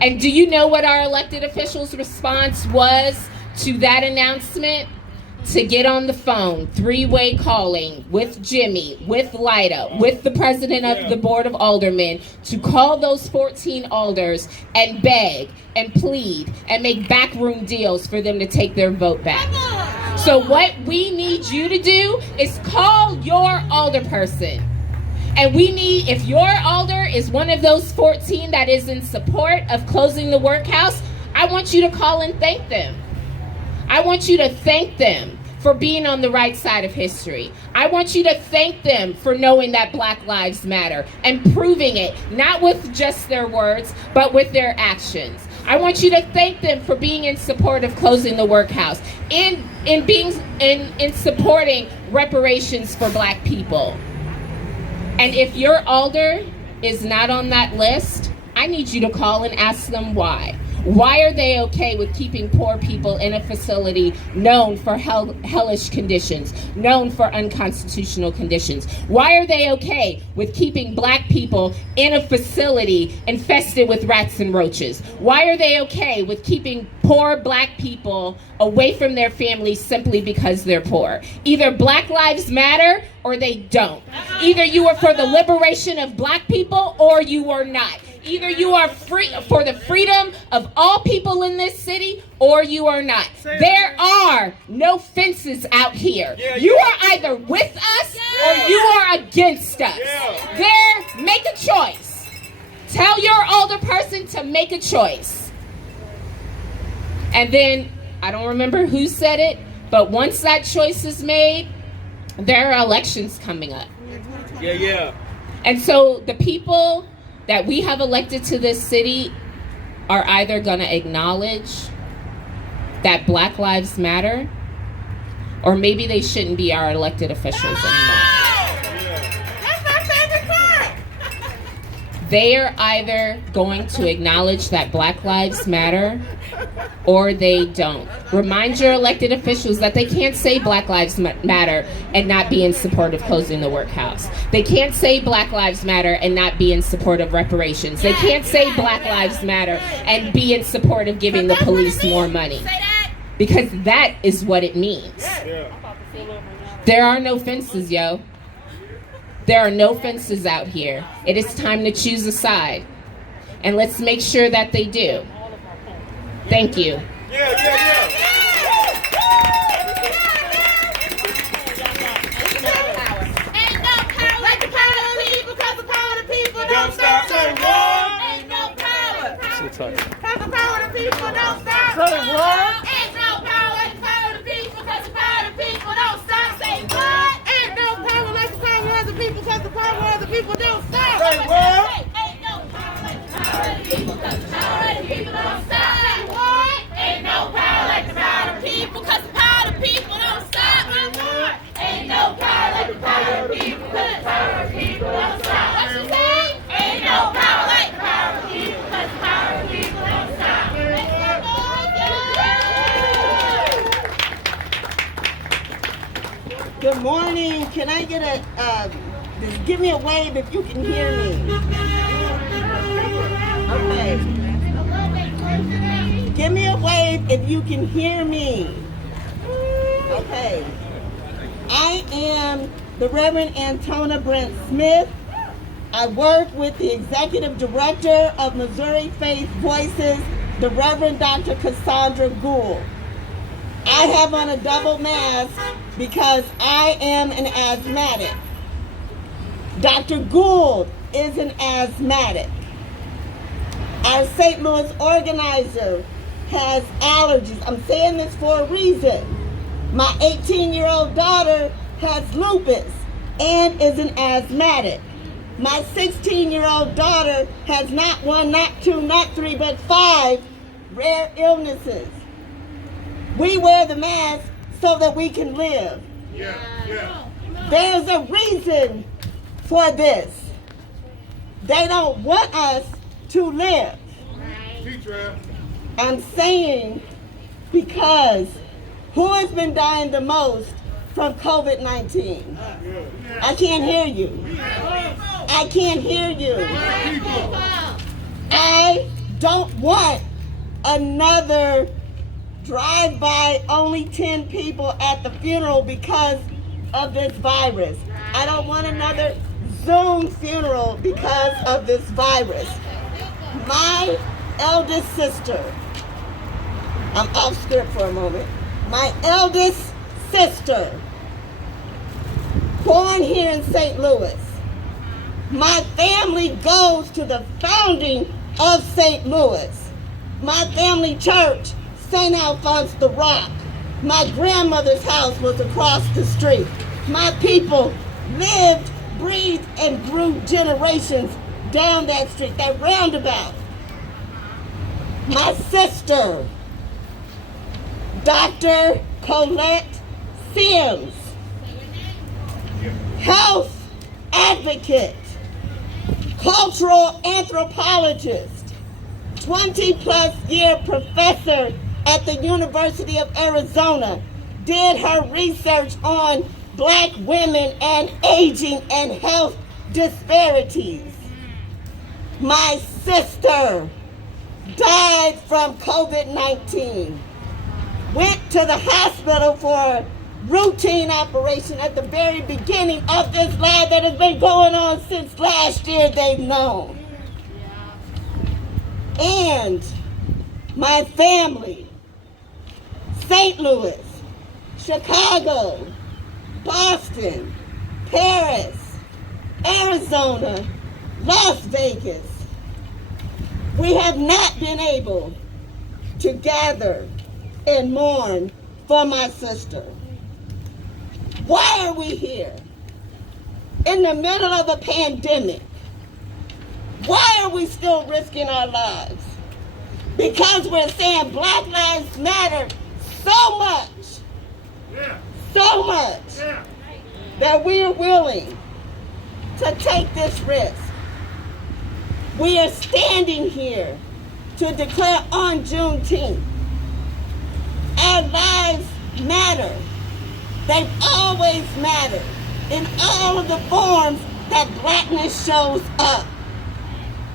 And do you know what our elected officials' response was to that announcement? To get on the phone, three-way calling with Jimmy, with Lida, with the president of the Board of Aldermen, to call those 14 alders and beg and plead and make backroom deals for them to take their vote back. So what we need you to do is call your alderperson. And we need, if your alder is one of those 14 that is in support of closing the workhouse, I want you to call and thank them. I want you to thank them for being on the right side of history. I want you to thank them for knowing that Black Lives Matter and proving it, not with just their words, but with their actions. I want you to thank them for being in support of closing the workhouse, in supporting reparations for black people. And if your alder is not on that list, I need you to call and ask them why. Why are they okay with keeping poor people in a facility known for hellish conditions, known for unconstitutional conditions? Why are they okay with keeping black people in a facility infested with rats and roaches? Why are they okay with keeping poor black people away from their families simply because they're poor? Either Black Lives Matter or they don't. Either you are for the liberation of black people or you are not. Either you are free for the freedom of all people in this city or you are not. There are no fences out here. You are either with us or you are against us. There, make a choice. Tell your older person to make a choice. And then, I don't remember who said it, but once that choice is made, there are elections coming up. And so the people that we have elected to this city are either going to acknowledge that Black Lives Matter, or maybe they shouldn't be our elected officials anymore. That's my favorite part. They are either going to acknowledge that Black Lives Matter or they don't. Remind your elected officials that they can't say Black Lives Matter and not be in support of closing the workhouse. They can't say Black Lives Matter and not be in support of reparations. They can't say Black Lives Matter and be in support of giving the police more money. Because that is what it means. There are no fences, yo. There are no fences out here. It is time to choose a side. And let's make sure that they do. Thank you. Don't stop. Say what? Ain't no power. Cause the power of the people don't stop. Say what? Ain't no power like the power of the people. Cause the power of the people don't stop. Say what? Ain't no power like the power of the people. Cause the power of the people don't stop. Say what? Ain't no power like the power of the people. Cause the power of the people don't stop. Say what? Ain't no power like the power of the people. Cause the power of the people don't stop. Ain't no power like the power of the people. Cause the power of the people don't stop. What you say? Ain't no power like the power of the people, cause the power of the people don't stop. Good morning. Can I get a, just give me a wave if you can hear me. Okay. Give me a wave if you can hear me. Okay. I am the Reverend Antona Brent Smith. I work with the Executive Director of Missouri Faith Voices, the Reverend Dr. Cassandra Gould. I have on a double mask because I am an asthmatic. Dr. Gould is an asthmatic. Our St. Louis organizer has allergies. I'm saying this for a reason. My 18-year-old daughter has lupus and is an asthmatic. My 16-year-old daughter has not one, not two, not three, but 5 rare illnesses. We wear the mask so that we can live. There's a reason for this. They don't want us to live. I'm saying because who has been dying the most from COVID-19? I can't hear you. I can't hear you. I don't want another drive-by, only 10 people at the funeral because of this virus. I don't want another Zoom funeral because of this virus. My eldest sister, I'm off script for a moment. My eldest sister, born here in St. Louis. My family goes to the founding of St. Louis. My family church, St. Alphonse the Rock. My grandmother's house was across the street. My people lived, breathed, and grew generations down that street, that roundabout. My sister, Dr. Colette Simmons, health advocate, cultural anthropologist, 20-plus year professor at the University of Arizona, did her research on Black women and aging and health disparities. My sister died from COVID-19, went to the hospital for a routine operation at the very beginning of this lie that has been going on since last year they've known. And my family, St. Louis, Chicago, Boston, Paris, Arizona, Las Vegas, we have not been able to gather and mourn for my sister. Why are we here? In the middle of a pandemic. Why are we still risking our lives? Because we're saying Black Lives Matter so much, that we are willing to take this risk. We are standing here to declare on Juneteenth, our lives matter. They've always mattered in all of the forms that blackness shows up.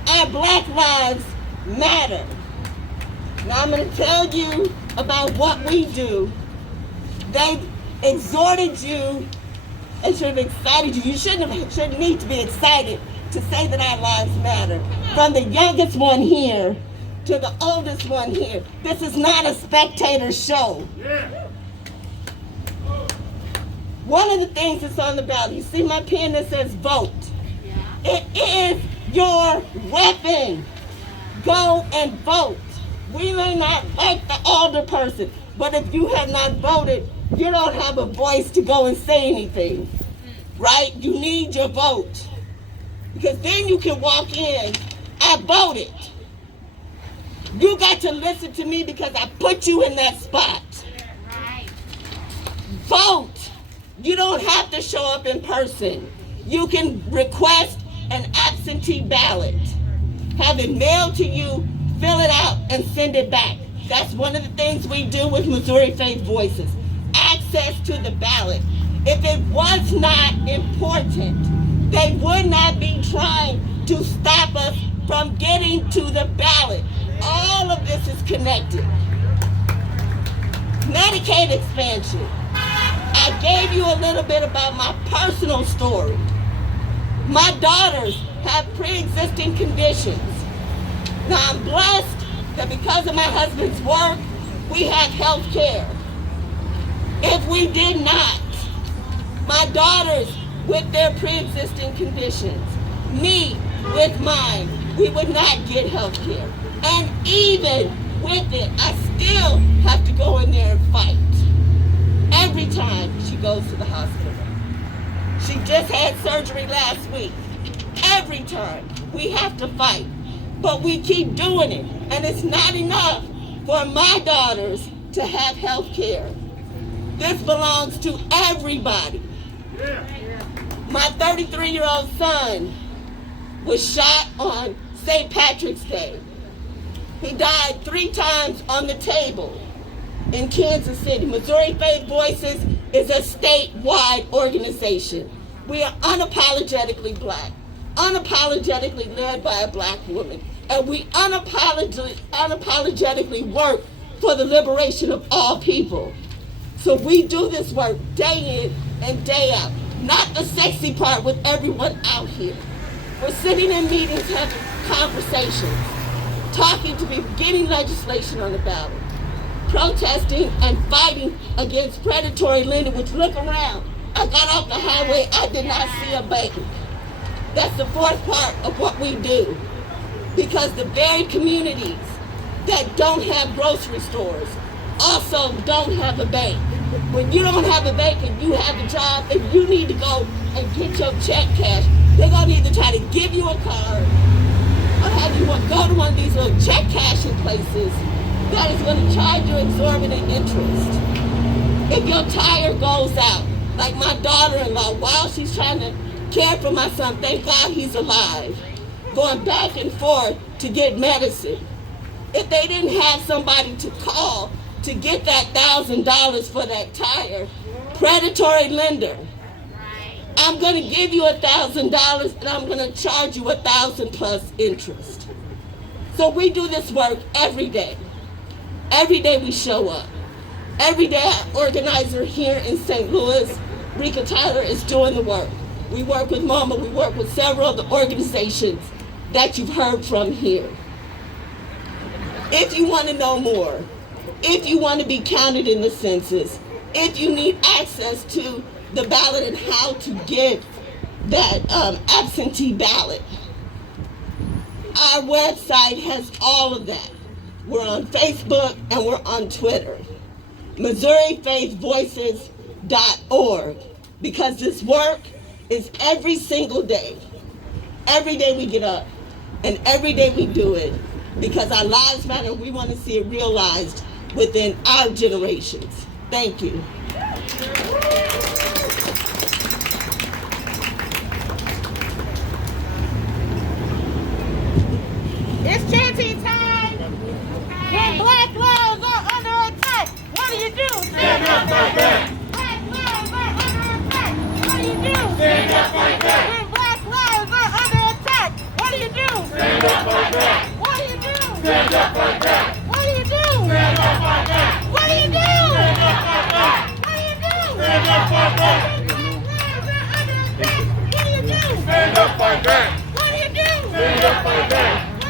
Our Black lives matter. Now I'm going to tell you about what we do. They've exhorted you and should have excited you. You shouldn't need to be excited to say that our lives matter. From the youngest one here to the oldest one here. This is not a spectator show. One of the things that's on the ballot, you see my pen that says vote. It is your weapon. Go and vote. We may not like the older person, but if you have not voted, you don't have a voice to go and say anything, right? You need your vote. Because then you can walk in, I voted. You got to listen to me because I put you in that spot. Vote. You don't have to show up in person. You can request an absentee ballot. Have it mailed to you, fill it out, and send it back. That's one of the things we do with Missouri Faith Voices. Access to the ballot. If it was not important, they would not be trying to stop us from getting to the ballot. All of this is connected. Medicaid expansion. I gave you a little bit about my personal story. My daughters have pre-existing conditions. Now I'm blessed that because of my husband's work, we have health care. If we did not, my daughters with their pre-existing conditions, me with mine, we would not get health care. And even with it, I still have to go in there and fight. Every time she goes to the hospital. She just had surgery last week. Every time we have to fight. But we keep doing it. And it's not enough for my daughters to have health care. This belongs to everybody. My 33-year-old son was shot on St. Patrick's Day. He died 3 times on the table in Kansas City. Missouri Faith Voices is a statewide organization. We are unapologetically black, unapologetically led by a black woman, and we unapologetically work for the liberation of all people. So we do this work day in and day out, not the sexy part with everyone out here. We're sitting in meetings having conversations, talking to people, getting legislation on the ballot, protesting and fighting against predatory lending, which look around. I got off the highway, I did not see a bank. That's the 4th part of what we do. Because the very communities that don't have grocery stores also don't have a bank. When you don't have a bank and you have a job and you need to go and get your check cashed, they're gonna either try to give you a card or have you go to one of these little check cashing places that is going to charge you exorbitant interest. If your tire goes out, like my daughter-in-law, while she's trying to care for my son, thank God he's alive, going back and forth to get medicine. If they didn't have somebody to call to get that $1,000 for that tire, predatory lender, I'm going to give you $1,000 and I'm going to charge you $1,000 plus interest. So we do this work every day. Every day we show up. Every day our organizer here in St. Louis, Rika Tyler, is doing the work. We work with MoMA, we work with several of the organizations that you've heard from here. If you want to know more, if you want to be counted in the census, if you need access to the ballot and how to get that absentee ballot, our website has all of that. We're on Facebook and we're on Twitter. MissouriFaithVoices.org, because this work is every single day. Every day we get up and every day we do it because our lives matter. We want to see it realized within our generations. Thank you. It's Juneteenth time. When black lives are under attack, what do you do? Stand up like that. Black lives are under attack. What do you do? Stand up like that. When black lives are under attack, what do you do? Stand up like that. What do you do? Stand up like that. What do you do? Stand up like that. What do you do? Stand up like that. What do you do? Stand up like that. When black lives are under attack, what do you do? Stand up like that. What fight back.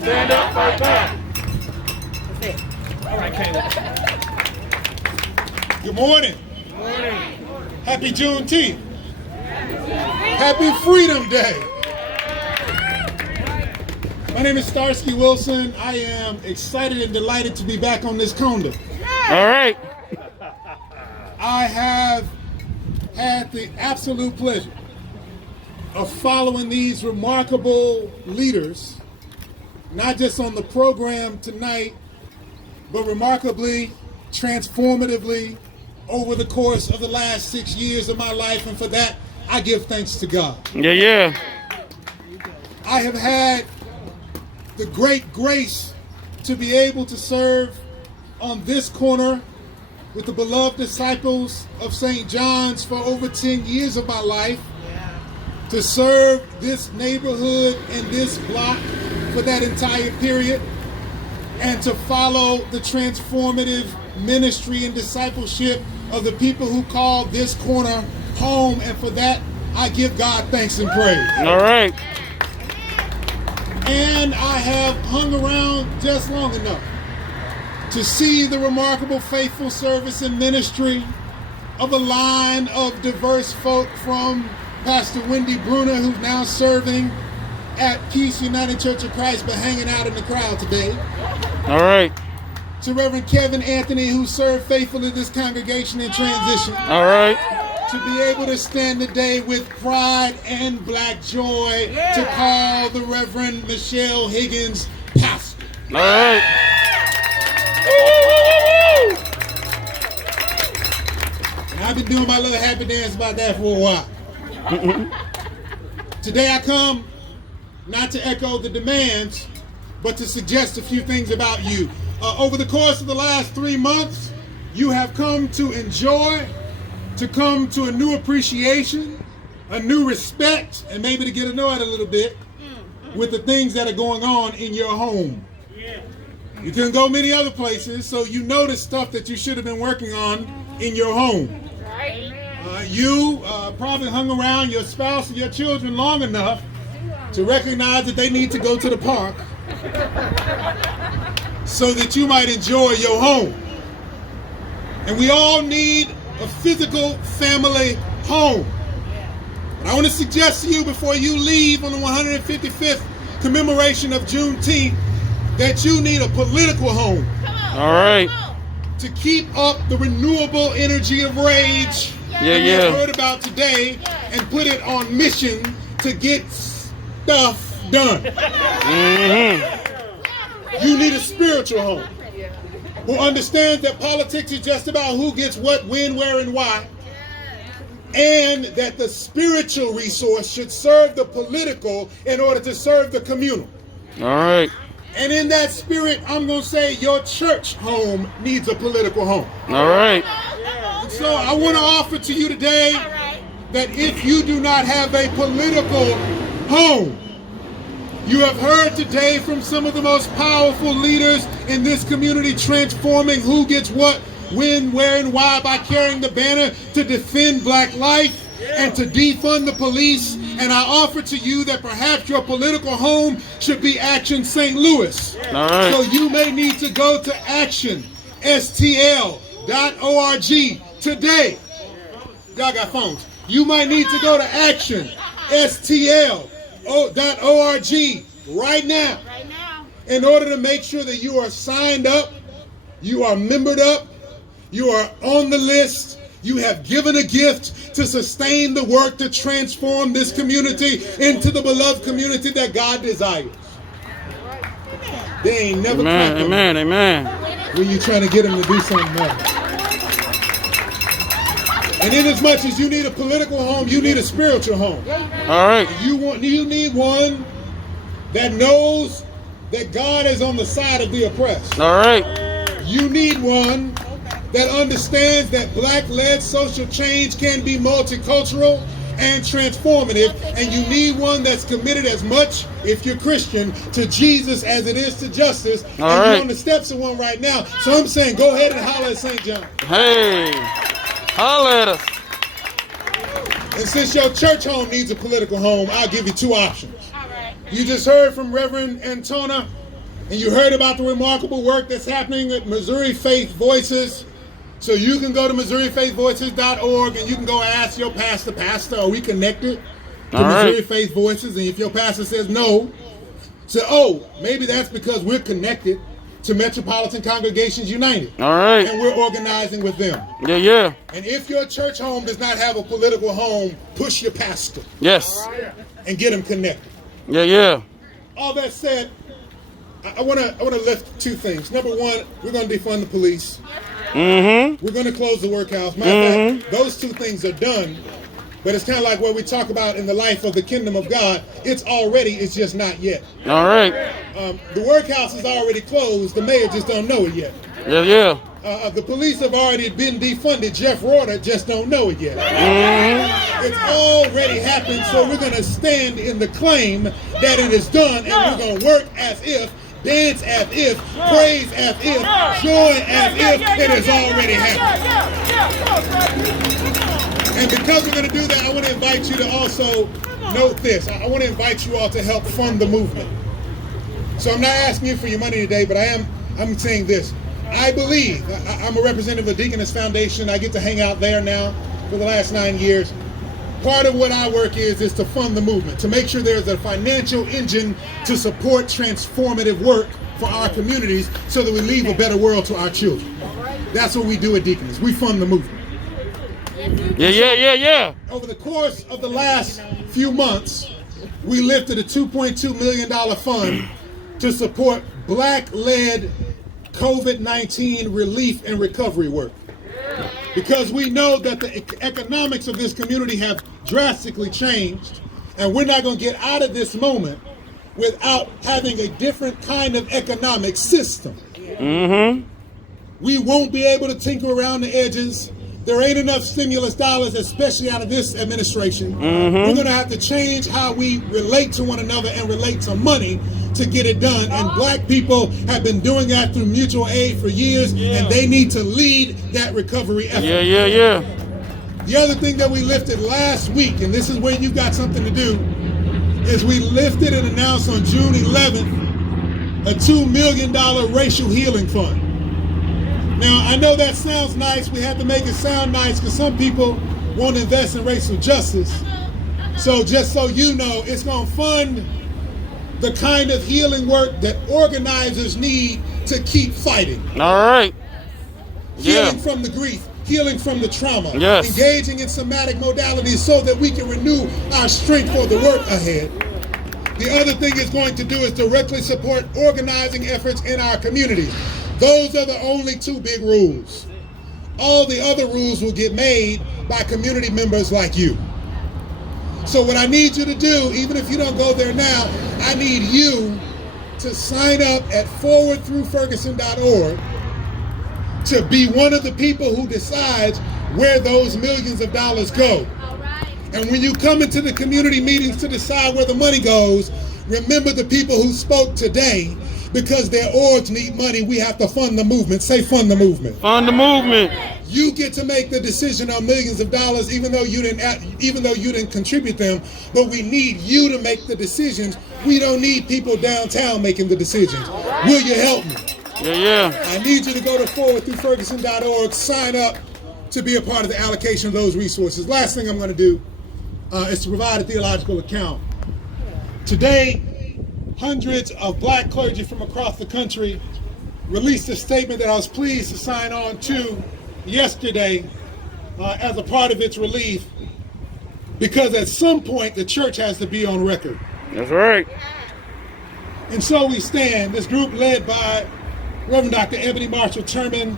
Stand up, fight back. All right, Kayla. Good morning. Good morning. Happy Juneteenth. Happy Freedom Day. My name is Starsky Wilson. I am excited and delighted to be back on this Conda. All right. I have had the absolute pleasure of following these remarkable leaders, not just on the program tonight, but remarkably, transformatively, over the course of the last 6 years of my life, and for that, I give thanks to God. Yeah. I have had the great grace to be able to serve on this corner with the beloved disciples of St. John's for over 10 years of my life, to serve this neighborhood and this block for that entire period, and to follow the transformative ministry and discipleship of the people who call this corner home, and for that I give God thanks and praise. All right. And I have hung around just long enough to see the remarkable faithful service and ministry of a line of diverse folk, from Pastor Wendy Bruner, who's now serving at Peace United Church of Christ but hanging out in the crowd today, All right. to Reverend Kevin Anthony, who served faithfully this congregation in transition, All right. to be able to stand today with pride and black joy to call the Reverend Michelle Higgins pastor. All right. And I've been doing my little happy dance about that for a while. Today I come not to echo the demands, but to suggest a few things about you. Over the course of the last 3 months, you have come to enjoy, to come to a new appreciation, a new respect, and maybe to get to know it a little bit with the things that are going on in your home. You can go many other places, so you notice stuff that you should have been working on in your home. You probably hung around your spouse and your children long enough to recognize that they need to go to the park so that you might enjoy your home. And we all need a physical family home. But I want to suggest to you, before you leave on the 155th commemoration of Juneteenth, that you need a political home. All right. To keep up the renewable energy of rage that we have heard about today, and put it on mission to get stuff done. You need a spiritual home who understands that politics is just about who gets what, when, where, and why, and that the spiritual resource should serve the political in order to serve the communal. All right. And in that spirit, I'm going to say your church home needs a political home. All right. So I want to offer to you today that if you do not have a political home, you have heard today from some of the most powerful leaders in this community transforming who gets what, when, where, and why by carrying the banner to defend black life and to defund the police. And I offer to you that perhaps your political home should be Action St. Louis. All right. So you may need to go to actionstl.org today. Y'all got phones. You might need to go to actionstl.org right now in order to make sure that you are signed up, you are membered up, you are on the list, you have given a gift to sustain the work to transform this community into the beloved community that God desires. They ain't never clapping Amen. when you're trying to get them to do something else. And in as much as you need a political home, you need a spiritual home. All right. You need one that knows that God is on the side of the oppressed. All right. You need one that understands that black-led social change can be multicultural and transformative, and you need one that's committed as much, if you're Christian, to Jesus as it is to justice. All and right. you're on the steps of one right now. So I'm saying, go ahead and holler at St. John. Hey, holla at us. And since your church home needs a political home, I'll give you two options. You just heard from Reverend Antona, and you heard about the remarkable work that's happening at Missouri Faith Voices. So you can go to MissouriFaithVoices.org and you can go ask your pastor, are we connected to Missouri Faith Voices? And if your pastor says no, say, oh, maybe that's because we're connected to Metropolitan Congregations United. All right. And we're organizing with them. Yeah, yeah. And if your church home does not have a political home, push your pastor. Yes. And get them connected. Yeah, yeah. All that said, I want to lift two things. Number one, we're going to defund the police. Mm-hmm. We're going to close the workhouse. Matter of fact, those two things are done. But it's kind of like what we talk about in the life of the kingdom of God. It's just not yet. All right. The workhouse is already closed. The mayor just don't know it yet. Yeah, yeah. The police have already been defunded. Jeff Rorter just don't know it yet. It's already happened, so we're going to stand in the claim that it is done, and we're going to work as if, dance as if, praise as if, joy as if it has already happened. And because we're going to do that, I want to invite you to also note this. I want to invite you all to help fund the movement. So I'm not asking you for your money today, but I'm saying this. I believe, I'm a representative of Deaconess Foundation. I get to hang out there now for the last 9 years. Part of what our work is to fund the movement, to make sure there's a financial engine to support transformative work for our communities so that we leave a better world to our children. That's what we do at Deaconess. We fund the movement. Yeah. Over the course of the last few months, we lifted a $2.2 million fund to support Black-led COVID-19 relief and recovery work. Because we know that the economics of this community have drastically changed, and we're not going to get out of this moment without having a different kind of economic system. We won't be able to tinker around the edges. There ain't enough stimulus dollars, especially out of this administration. We're going to have to change how we relate to one another and relate to money to get it done. And black people have been doing that through mutual aid for years, and they need to lead that recovery effort. Yeah. The other thing that we lifted last week, and this is where you got something to do, is we lifted and announced on June 11th a $2 million racial healing fund. Now, I know that sounds nice. We had to make it sound nice because some people won't invest in racial justice. So just so you know, it's going to fund the kind of healing work that organizers need to keep fighting. All right. Healing from the grief, healing from the trauma, Yes. engaging in somatic modalities so that we can renew our strength for the work ahead. The other thing it's going to do is directly support organizing efforts in our communities. Those are the only two big rules. All the other rules will get made by community members like you. So what I need you to do, even if you don't go there now, I need you to sign up at forwardthroughferguson.org to be one of the people who decides where those millions of dollars go. And when you come into the community meetings to decide where the money goes, remember the people who spoke today. Because their orgs need money, we have to fund the movement. Say fund the movement. Fund the movement. You get to make the decision on millions of dollars, even though you didn't contribute them. But we need you to make the decisions. We don't need people downtown making the decisions. Will you help me? Yeah. I need you to go to forwardthroughferguson.org, sign up to be a part of the allocation of those resources. Last thing I'm going to do is to provide a theological account. Today, hundreds of black clergy from across the country released a statement that I was pleased to sign on to yesterday as a part of its relief, because at some point the church has to be on record. That's right. And so we stand, this group led by Reverend Dr. Ebony Marshall Terman,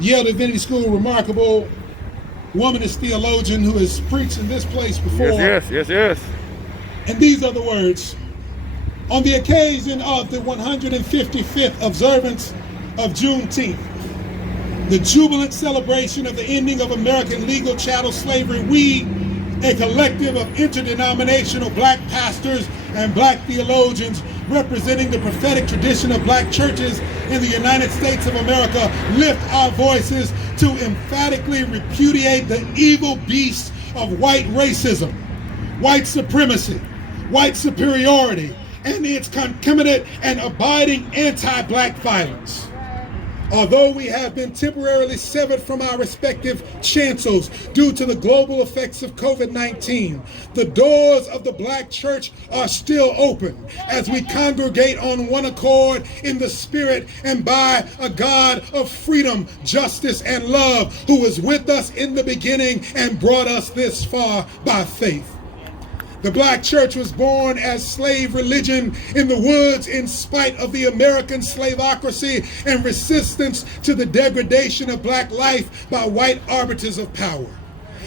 Yale Divinity School, remarkable womanist theologian who has preached in this place before. Yes. And these are the words. On the occasion of the 155th observance of Juneteenth, the jubilant celebration of the ending of American legal chattel slavery, we, a collective of interdenominational black pastors and black theologians representing the prophetic tradition of black churches in the United States of America, lift our voices to emphatically repudiate the evil beast of white racism, white supremacy, white superiority, and its concomitant and abiding anti-black violence. Although we have been temporarily severed from our respective chancels due to the global effects of COVID-19, the doors of the Black church are still open as we congregate on one accord in the spirit and by a God of freedom, justice, and love who was with us in the beginning and brought us this far by faith. The Black church was born as slave religion in the woods in spite of the American slavocracy and resistance to the degradation of black life by white arbiters of power,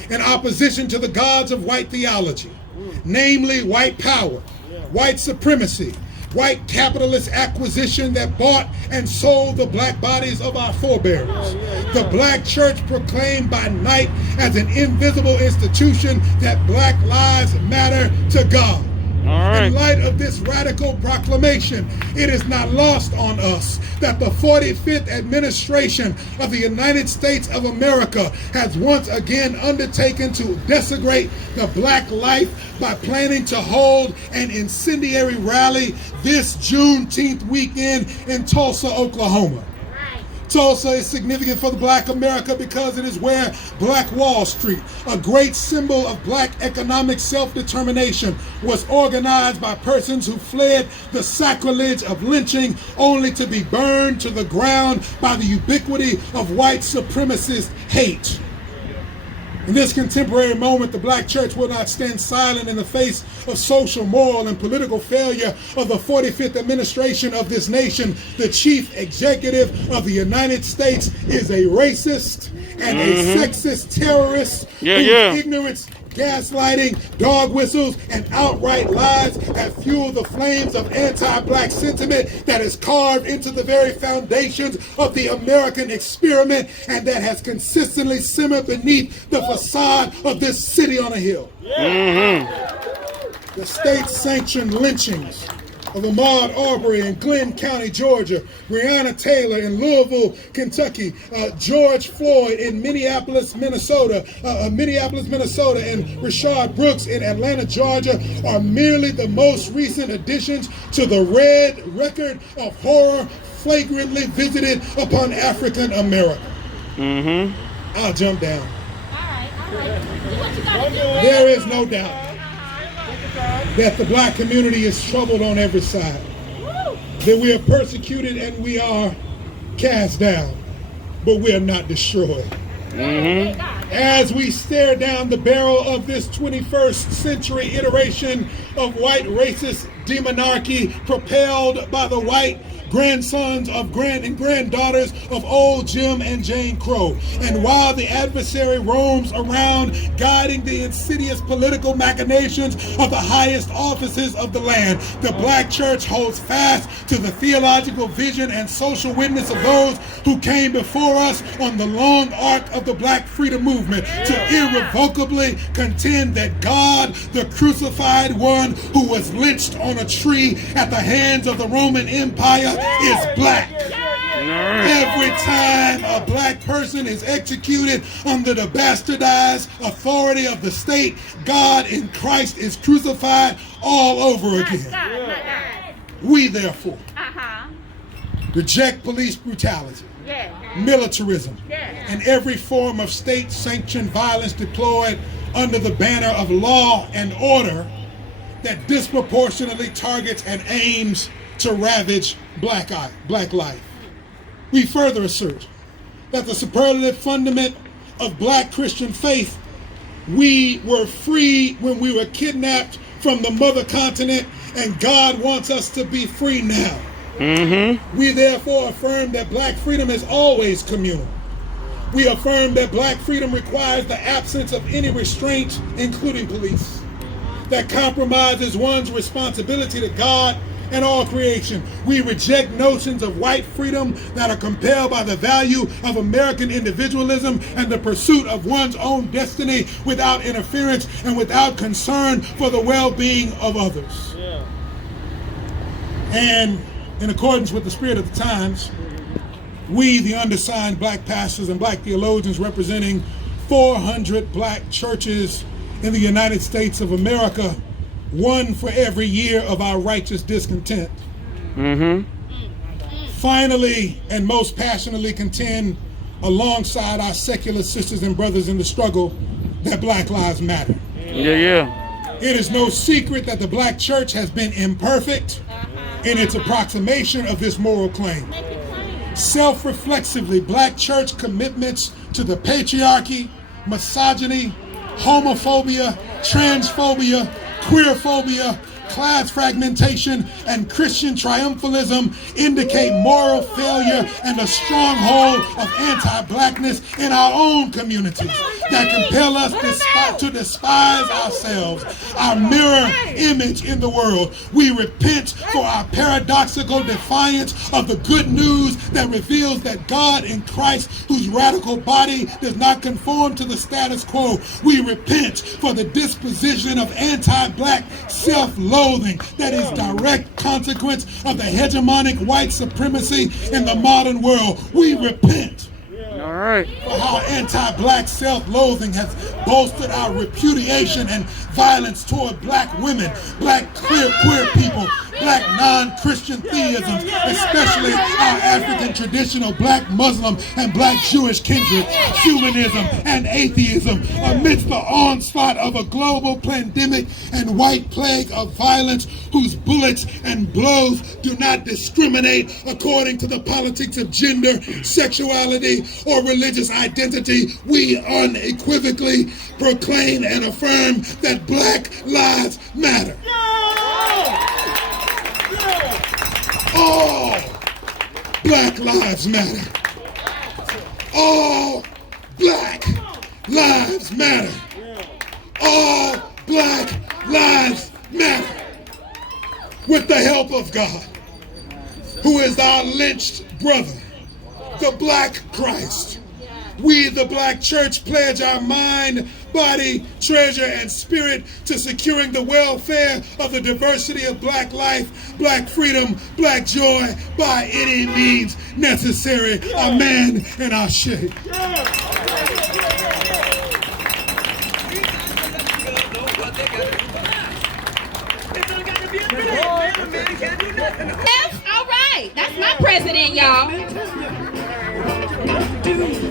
in opposition to the gods of white theology, namely white power, white supremacy, white capitalist acquisition that bought and sold the black bodies of our forebears. The Black church proclaimed by night as an invisible institution that black lives matter to God. In light of this radical proclamation, it is not lost on us that the 45th administration of the United States of America has once again undertaken to desecrate the black life by planning to hold an incendiary rally this Juneteenth weekend in Tulsa, Oklahoma. Tulsa is significant for the Black America because it is where Black Wall Street, a great symbol of black economic self-determination, was organized by persons who fled the sacrilege of lynching only to be burned to the ground by the ubiquity of white supremacist hate. In this contemporary moment, the Black church will not stand silent in the face of social, moral, and political failure of the 45th administration of this nation. The chief executive of the United States is a racist and a sexist terrorist whose ignorance, gaslighting, dog whistles, and outright lies have fueled the flames of anti-black sentiment that is carved into the very foundations of the American experiment and that has consistently simmered beneath the facade of this city on a hill. The state-sanctioned lynchings of Ahmaud Arbery in Glenn County, Georgia, Breonna Taylor in Louisville, Kentucky, George Floyd in Minneapolis, Minnesota, and Rashard Brooks in Atlanta, Georgia, are merely the most recent additions to the red record of horror flagrantly visited upon African America. I'll jump down. There is no doubt that the black community is troubled on every side, that we are persecuted and we are cast down, but we are not destroyed. As we stare down the barrel of this 21st century iteration of white racist demonarchy propelled by the white grandsons of and granddaughters of old Jim and Jane Crow. And while the adversary roams around guiding the insidious political machinations of the highest offices of the land, the Black church holds fast to the theological vision and social witness of those who came before us on the long arc of the Black freedom movement to irrevocably contend that God, the crucified one who was lynched on a tree at the hands of the Roman Empire, is black. Every time a black person is executed under the bastardized authority of the state, God in Christ is crucified all over again. We therefore reject police brutality, militarism, and every form of state-sanctioned violence deployed under the banner of law and order that disproportionately targets and aims to ravage black life. We further assert that the superlative fundament of black Christian faith, we were free when we were kidnapped from the mother continent, and God wants us to be free now. We therefore affirm that black freedom is always communal. We affirm that black freedom requires the absence of any restraint, including police, that compromises one's responsibility to God and all creation. We reject notions of white freedom that are compelled by the value of American individualism and the pursuit of one's own destiny without interference and without concern for the well-being of others. And in accordance with the spirit of the times, we, the undersigned black pastors and black theologians representing 400 black churches in the United States of America, one for every year of our righteous discontent. Finally, and most passionately contend alongside our secular sisters and brothers in the struggle that Black Lives Matter. It is no secret that the Black church has been imperfect in its approximation of this moral claim. Self-reflexively, Black church commitments to the patriarchy, misogyny, homophobia, transphobia, queerphobia, class fragmentation, and Christian triumphalism indicate moral failure and a stronghold of anti-Blackness in our own communities that compel us to despise ourselves, our mirror image in the world. We repent for our paradoxical defiance of the good news that reveals that God in Christ, whose radical body does not conform to the status quo. We repent for the disposition of anti-Black self-loathing that is direct consequence of the hegemonic white supremacy in the modern world. We repent for how anti-Black self-loathing has bolstered our repudiation and violence toward Black women, Black queer people, Black non-Christian theisms, especially our African traditional Black Muslim and Black Jewish kindred, humanism and atheism, amidst the onslaught of a global pandemic and white plague of violence whose bullets and blows do not discriminate according to the politics of gender, sexuality, or religious identity. We unequivocally proclaim and affirm that Black Lives Matter. All Black Lives Matter. All Black Lives Matter. All Black Lives Matter. With the help of God, who is our lynched brother, the Black Christ, we, the Black church, pledge our mind, body, treasure, and spirit to securing the welfare of the diversity of Black life, Black freedom, Black joy, by any means necessary. Amen and Ashe. All right, that's my president, y'all.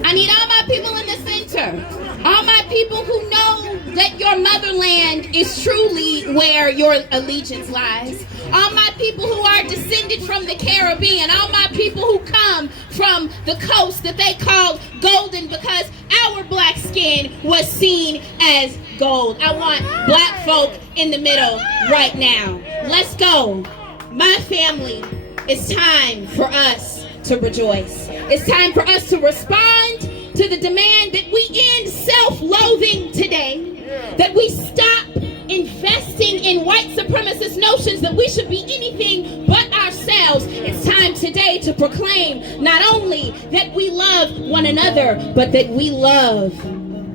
I need all my people in the center. All my people who know that your motherland is truly where your allegiance lies. All my people who are descended from the Caribbean. All my people who come from the coast that they called golden because our Black skin was seen as gold. I want Black folk in the middle right now. Let's go. My family, it's time for us to rejoice. It's time for us to respond to the demand that we end self-loathing today, that we stop investing in white supremacist notions that we should be anything but ourselves. It's time today to proclaim not only that we love one another, but that we love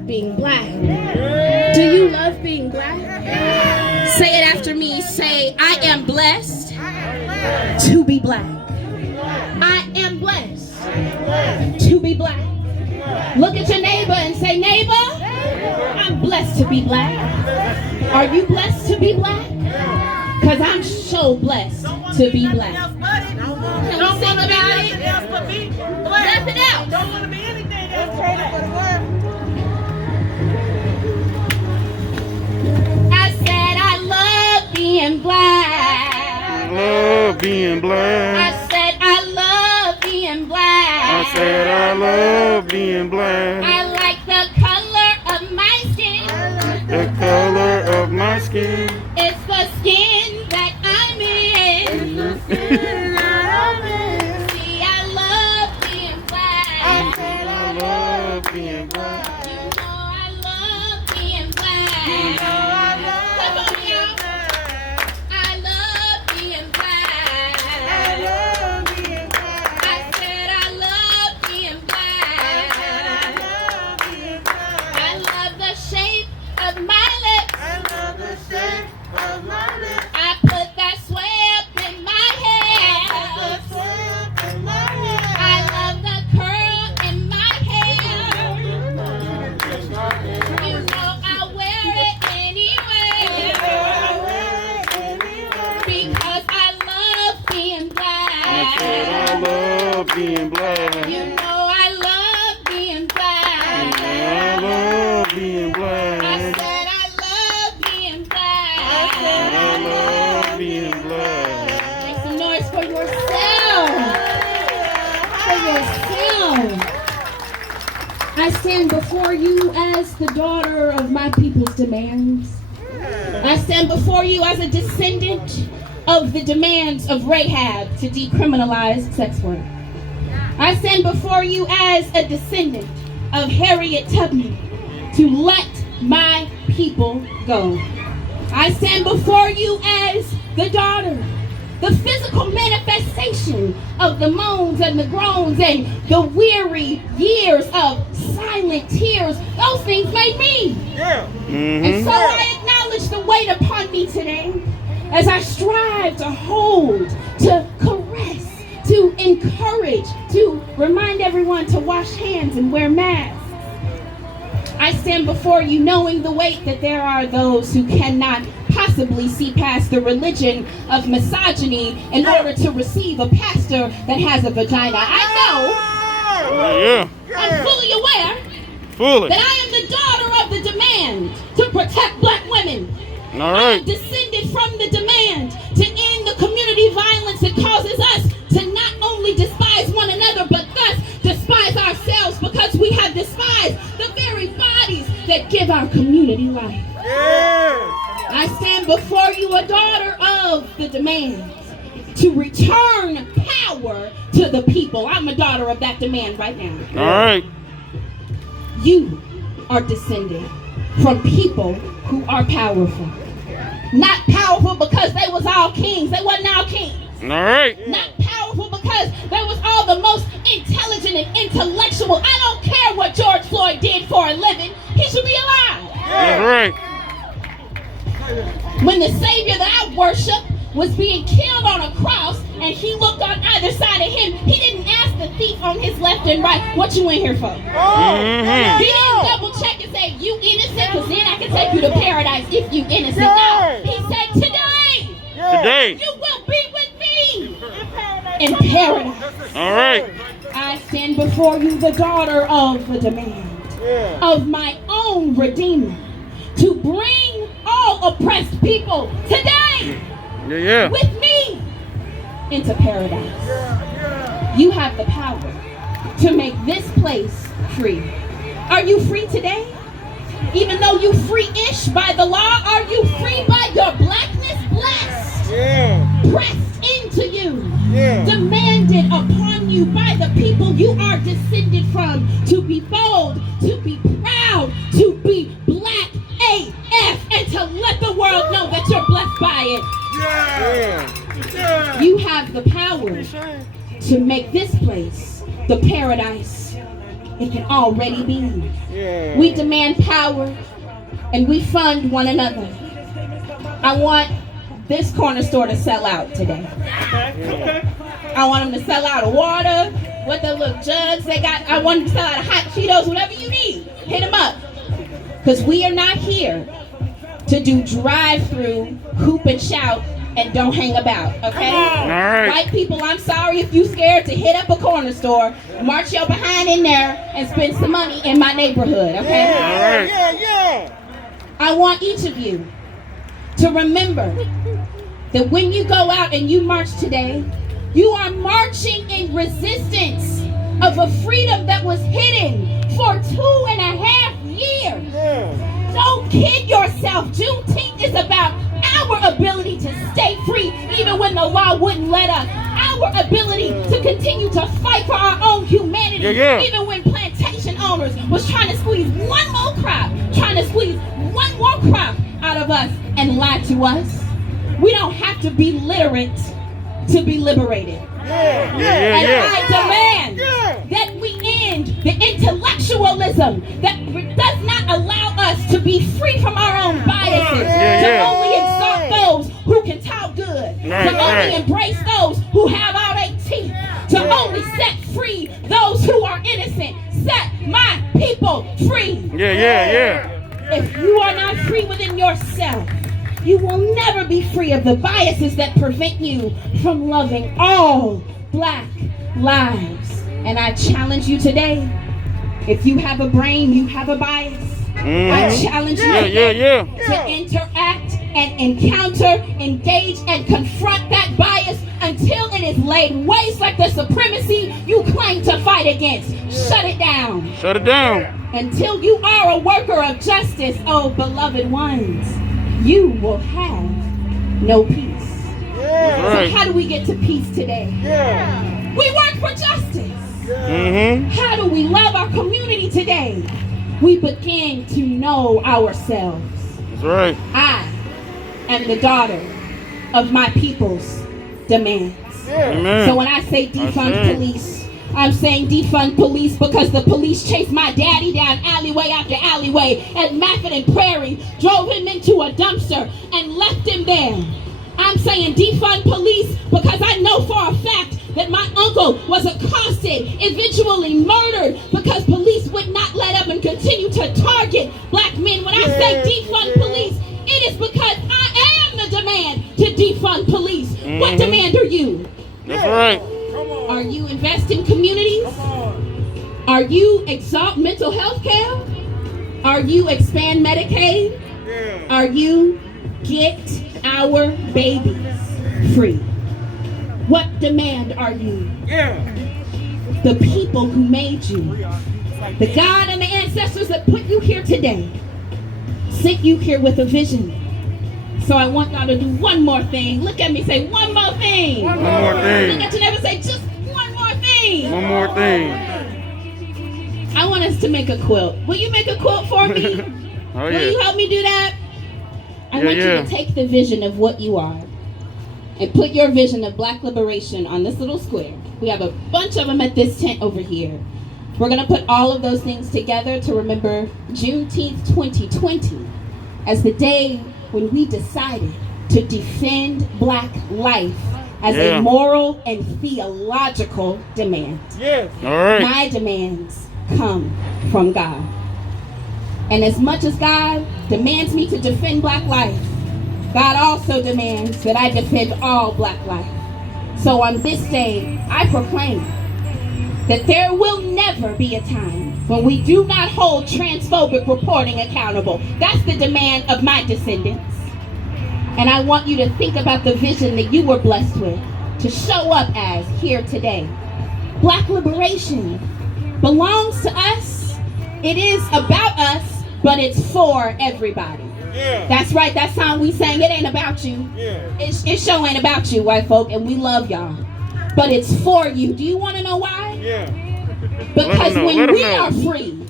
being Black. Do you love being Black? Say it after me. Say, I am blessed to be Black. I am blessed to be Black. Look at your neighbor and say, neighbor, I'm blessed to be Black. Are you blessed to be Black? Because I'm so blessed to be Black. Can we sing about it? Nothing else. Don't want to be anything else. I said I love being Black. Love being Black. I said I love being Black. I said I love being Black. I like the color of my skin. The color of my skin. It's the skin that I'm in. See, I love being Black. I said I love being Black. You know I love being Black. You know I love Come on, y'all. I love being Black. I love being Black. I said I love being Black. I love the shape of my lips. I love the shape being black. You know I love being black. I love being I black. said I love being black. I love being black. Make some noise for yourself. For yourself. I stand before you as the daughter of my people's demands. I stand before you as a descendant of the demands of Rahab to decriminalize sex work. I stand before you as a descendant of Harriet Tubman to let my people go. I stand before you as the daughter, the physical manifestation of the moans and the groans and the weary years of silent tears. Those things made me. And so I acknowledge the weight upon me today as I strive to hold, to caress, to encourage, to remind everyone to wash hands and wear masks. I stand before you knowing the weight that there are those who cannot possibly see past the religion of misogyny in order to receive a pastor that has a vagina. I know, I'm fully aware that I am the daughter of the demand to protect black women. I am descended from the demand to end the community violence that causes us to not only despise one another, but thus despise ourselves because we have despised the very bodies that give our community life. I stand before you, a daughter of the demand, to return power to the people. I'm a daughter of that demand right now. All right. You are descended from people who are powerful. Not powerful because they was all kings. They wasn't all kings. All right. Not powerful because they was all the most intelligent and intellectual. I don't care what George Floyd did for a living. He should be alive. That's right. When the Savior that I worship was being killed on a cross and he looked on either side of him, he didn't ask the thief on his left and right, what you in here for? He didn't double check and say, you innocent, because then I can take you to paradise if you innocent. No, he said, today, you will be with me in paradise. All right. I stand before you, the daughter of the demand, of my own Redeemer, to bring all oppressed people today with me into paradise. You have the power to make this place free. Are you free today? Even though you free-ish by the law, are you free by your blackness? Blessed, pressed into you, demanded upon you by the people you are descended from, to be bold, to be proud, to be black AF, and to let the world know that you're blessed by it. You have the power to make this place the paradise it can already be. We demand power and we fund one another. I want this corner store to sell out today. I want them to sell out of water, what the little jugs they got. I want them to sell out of hot Cheetos, whatever you need. Hit them up. Because we are not here to do drive-through, hoop and shout, and don't hang about, okay? All right. White people, I'm sorry if you scared to hit up a corner store, march your behind in there, and spend some money in my neighborhood, okay? All right. I want each of you to remember that when you go out and you march today, you are marching in resistance of a freedom that was hidden for 2.5 years. Don't kid yourself. Juneteenth is about our ability to stay free even when the law wouldn't let us. Our ability to continue to fight for our own humanity even when plantation owners was trying to squeeze one more crop, out of us and lie to us. We don't have to be literate to be liberated. And I demand that we end the intellectualism that does not allow us to be free from our own biases, to only exalt those who can talk good, to only embrace those who have all their teeth, to only set free those who are innocent. Set my people free. If you are not free within yourself, you will never be free of the biases that prevent you from loving all black lives. And I challenge you today, if you have a brain, you have a bias. I challenge you to interact and encounter, engage, and confront that bias until it is laid waste like the supremacy you claim to fight against. Shut it down. Shut it down. Until you are a worker of justice, oh beloved ones, you will have no peace. So how do we get to peace today? We work for justice. How do we love our community today? We begin to know ourselves. That's right. I am the daughter of my people's demands. Amen. So when I say defund police, I'm saying defund police because the police chased my daddy down alleyway after alleyway at Maffin and Prairie, drove him into a dumpster and left him there. I'm saying defund police because I know for a fact that my uncle was accosted, eventually murdered, because police would not let up and continue to target black men. When I say defund police, it is because I am the demand to defund police. What demand are you? That's right. Are you invest in communities? Are you exalt mental health care? Are you expand Medicaid? Are you get our babies free? What demand are you? The people who made you, the God and the ancestors that put you here today, sent you here with a vision. So I want y'all to do one more thing. Look at me, say one more thing. One more thing. Look at your neighbor, say just one more thing. One more thing. I want us to make a quilt. Will you make a quilt for me? Oh, Will you help me do that? I want you to take the vision of what you are and put your vision of black liberation on this little square. We have a bunch of them at this tent over here. We're going to put all of those things together to remember Juneteenth 2020 as the day when we decided to defend black life as a moral and theological demand. All right. My demands come from God. And as much as God demands me to defend black life, God also demands that I defend all black life. So on this day, I proclaim that there will never be a time when we do not hold transphobic reporting accountable. That's the demand of my descendants. And I want you to think about the vision that you were blessed with to show up as here today. Black liberation belongs to us. It is about us, but it's for everybody. That's right, that song we sang, it ain't about you. It sure ain't about you, white folk, and we love y'all. But it's for you. Do you want to know why? Because when we are free,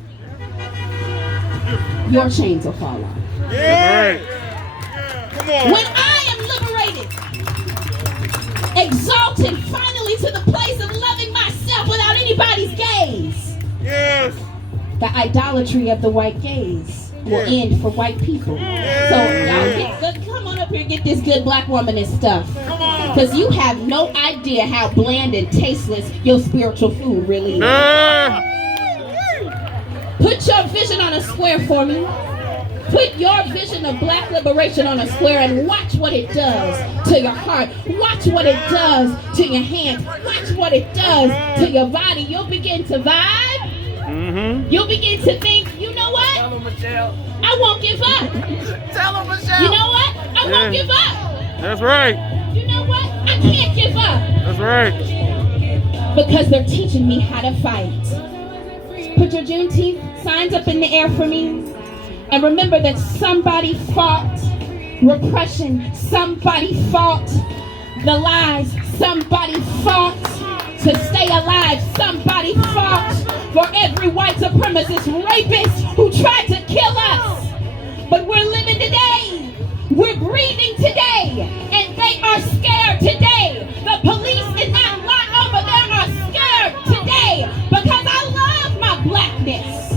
your chains will fall off. Come on. When I am liberated, exalted finally to the place of loving myself without anybody's gaze, the idolatry of the white gaze will end for white people. So y'all get good, come on up here and get this good black woman and stuff. Because you have no idea how bland and tasteless your spiritual food really is. Put your vision on a square for me. Put your vision of black liberation on a square and watch what it does to your heart. Watch what it does to your hands. Watch what it does to your body. You'll begin to vibe. You'll begin to think, you know what? I won't give up. You know what? I won't give up. That's right. You know what? I can't give up. That's right. Because they're teaching me how to fight. Put your Juneteenth signs up in the air for me. And remember that somebody fought repression. Somebody fought the lies. Somebody fought to stay alive. Somebody fought for every white supremacist rapist who tried to kill us. But we're living today. We're breathing today. And they are scared today. The police is not lying over there are scared today. Because I love my blackness.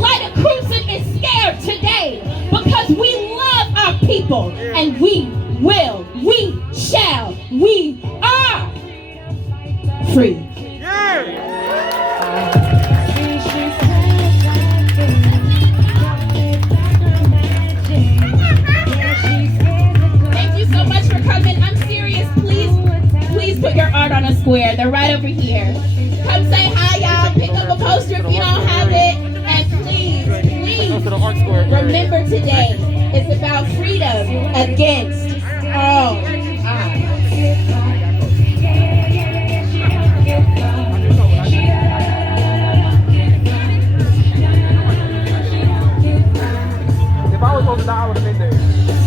Lyda Cruzan is scared today. Because we love our people. And we will, we shall, we are free. Thank you so much for coming. I'm serious. Please put your art on a square. They're right over here. Come say hi. extra if you don't have it. And please remember today, it's about freedom against all odds. If I was supposed to die, I would have been there.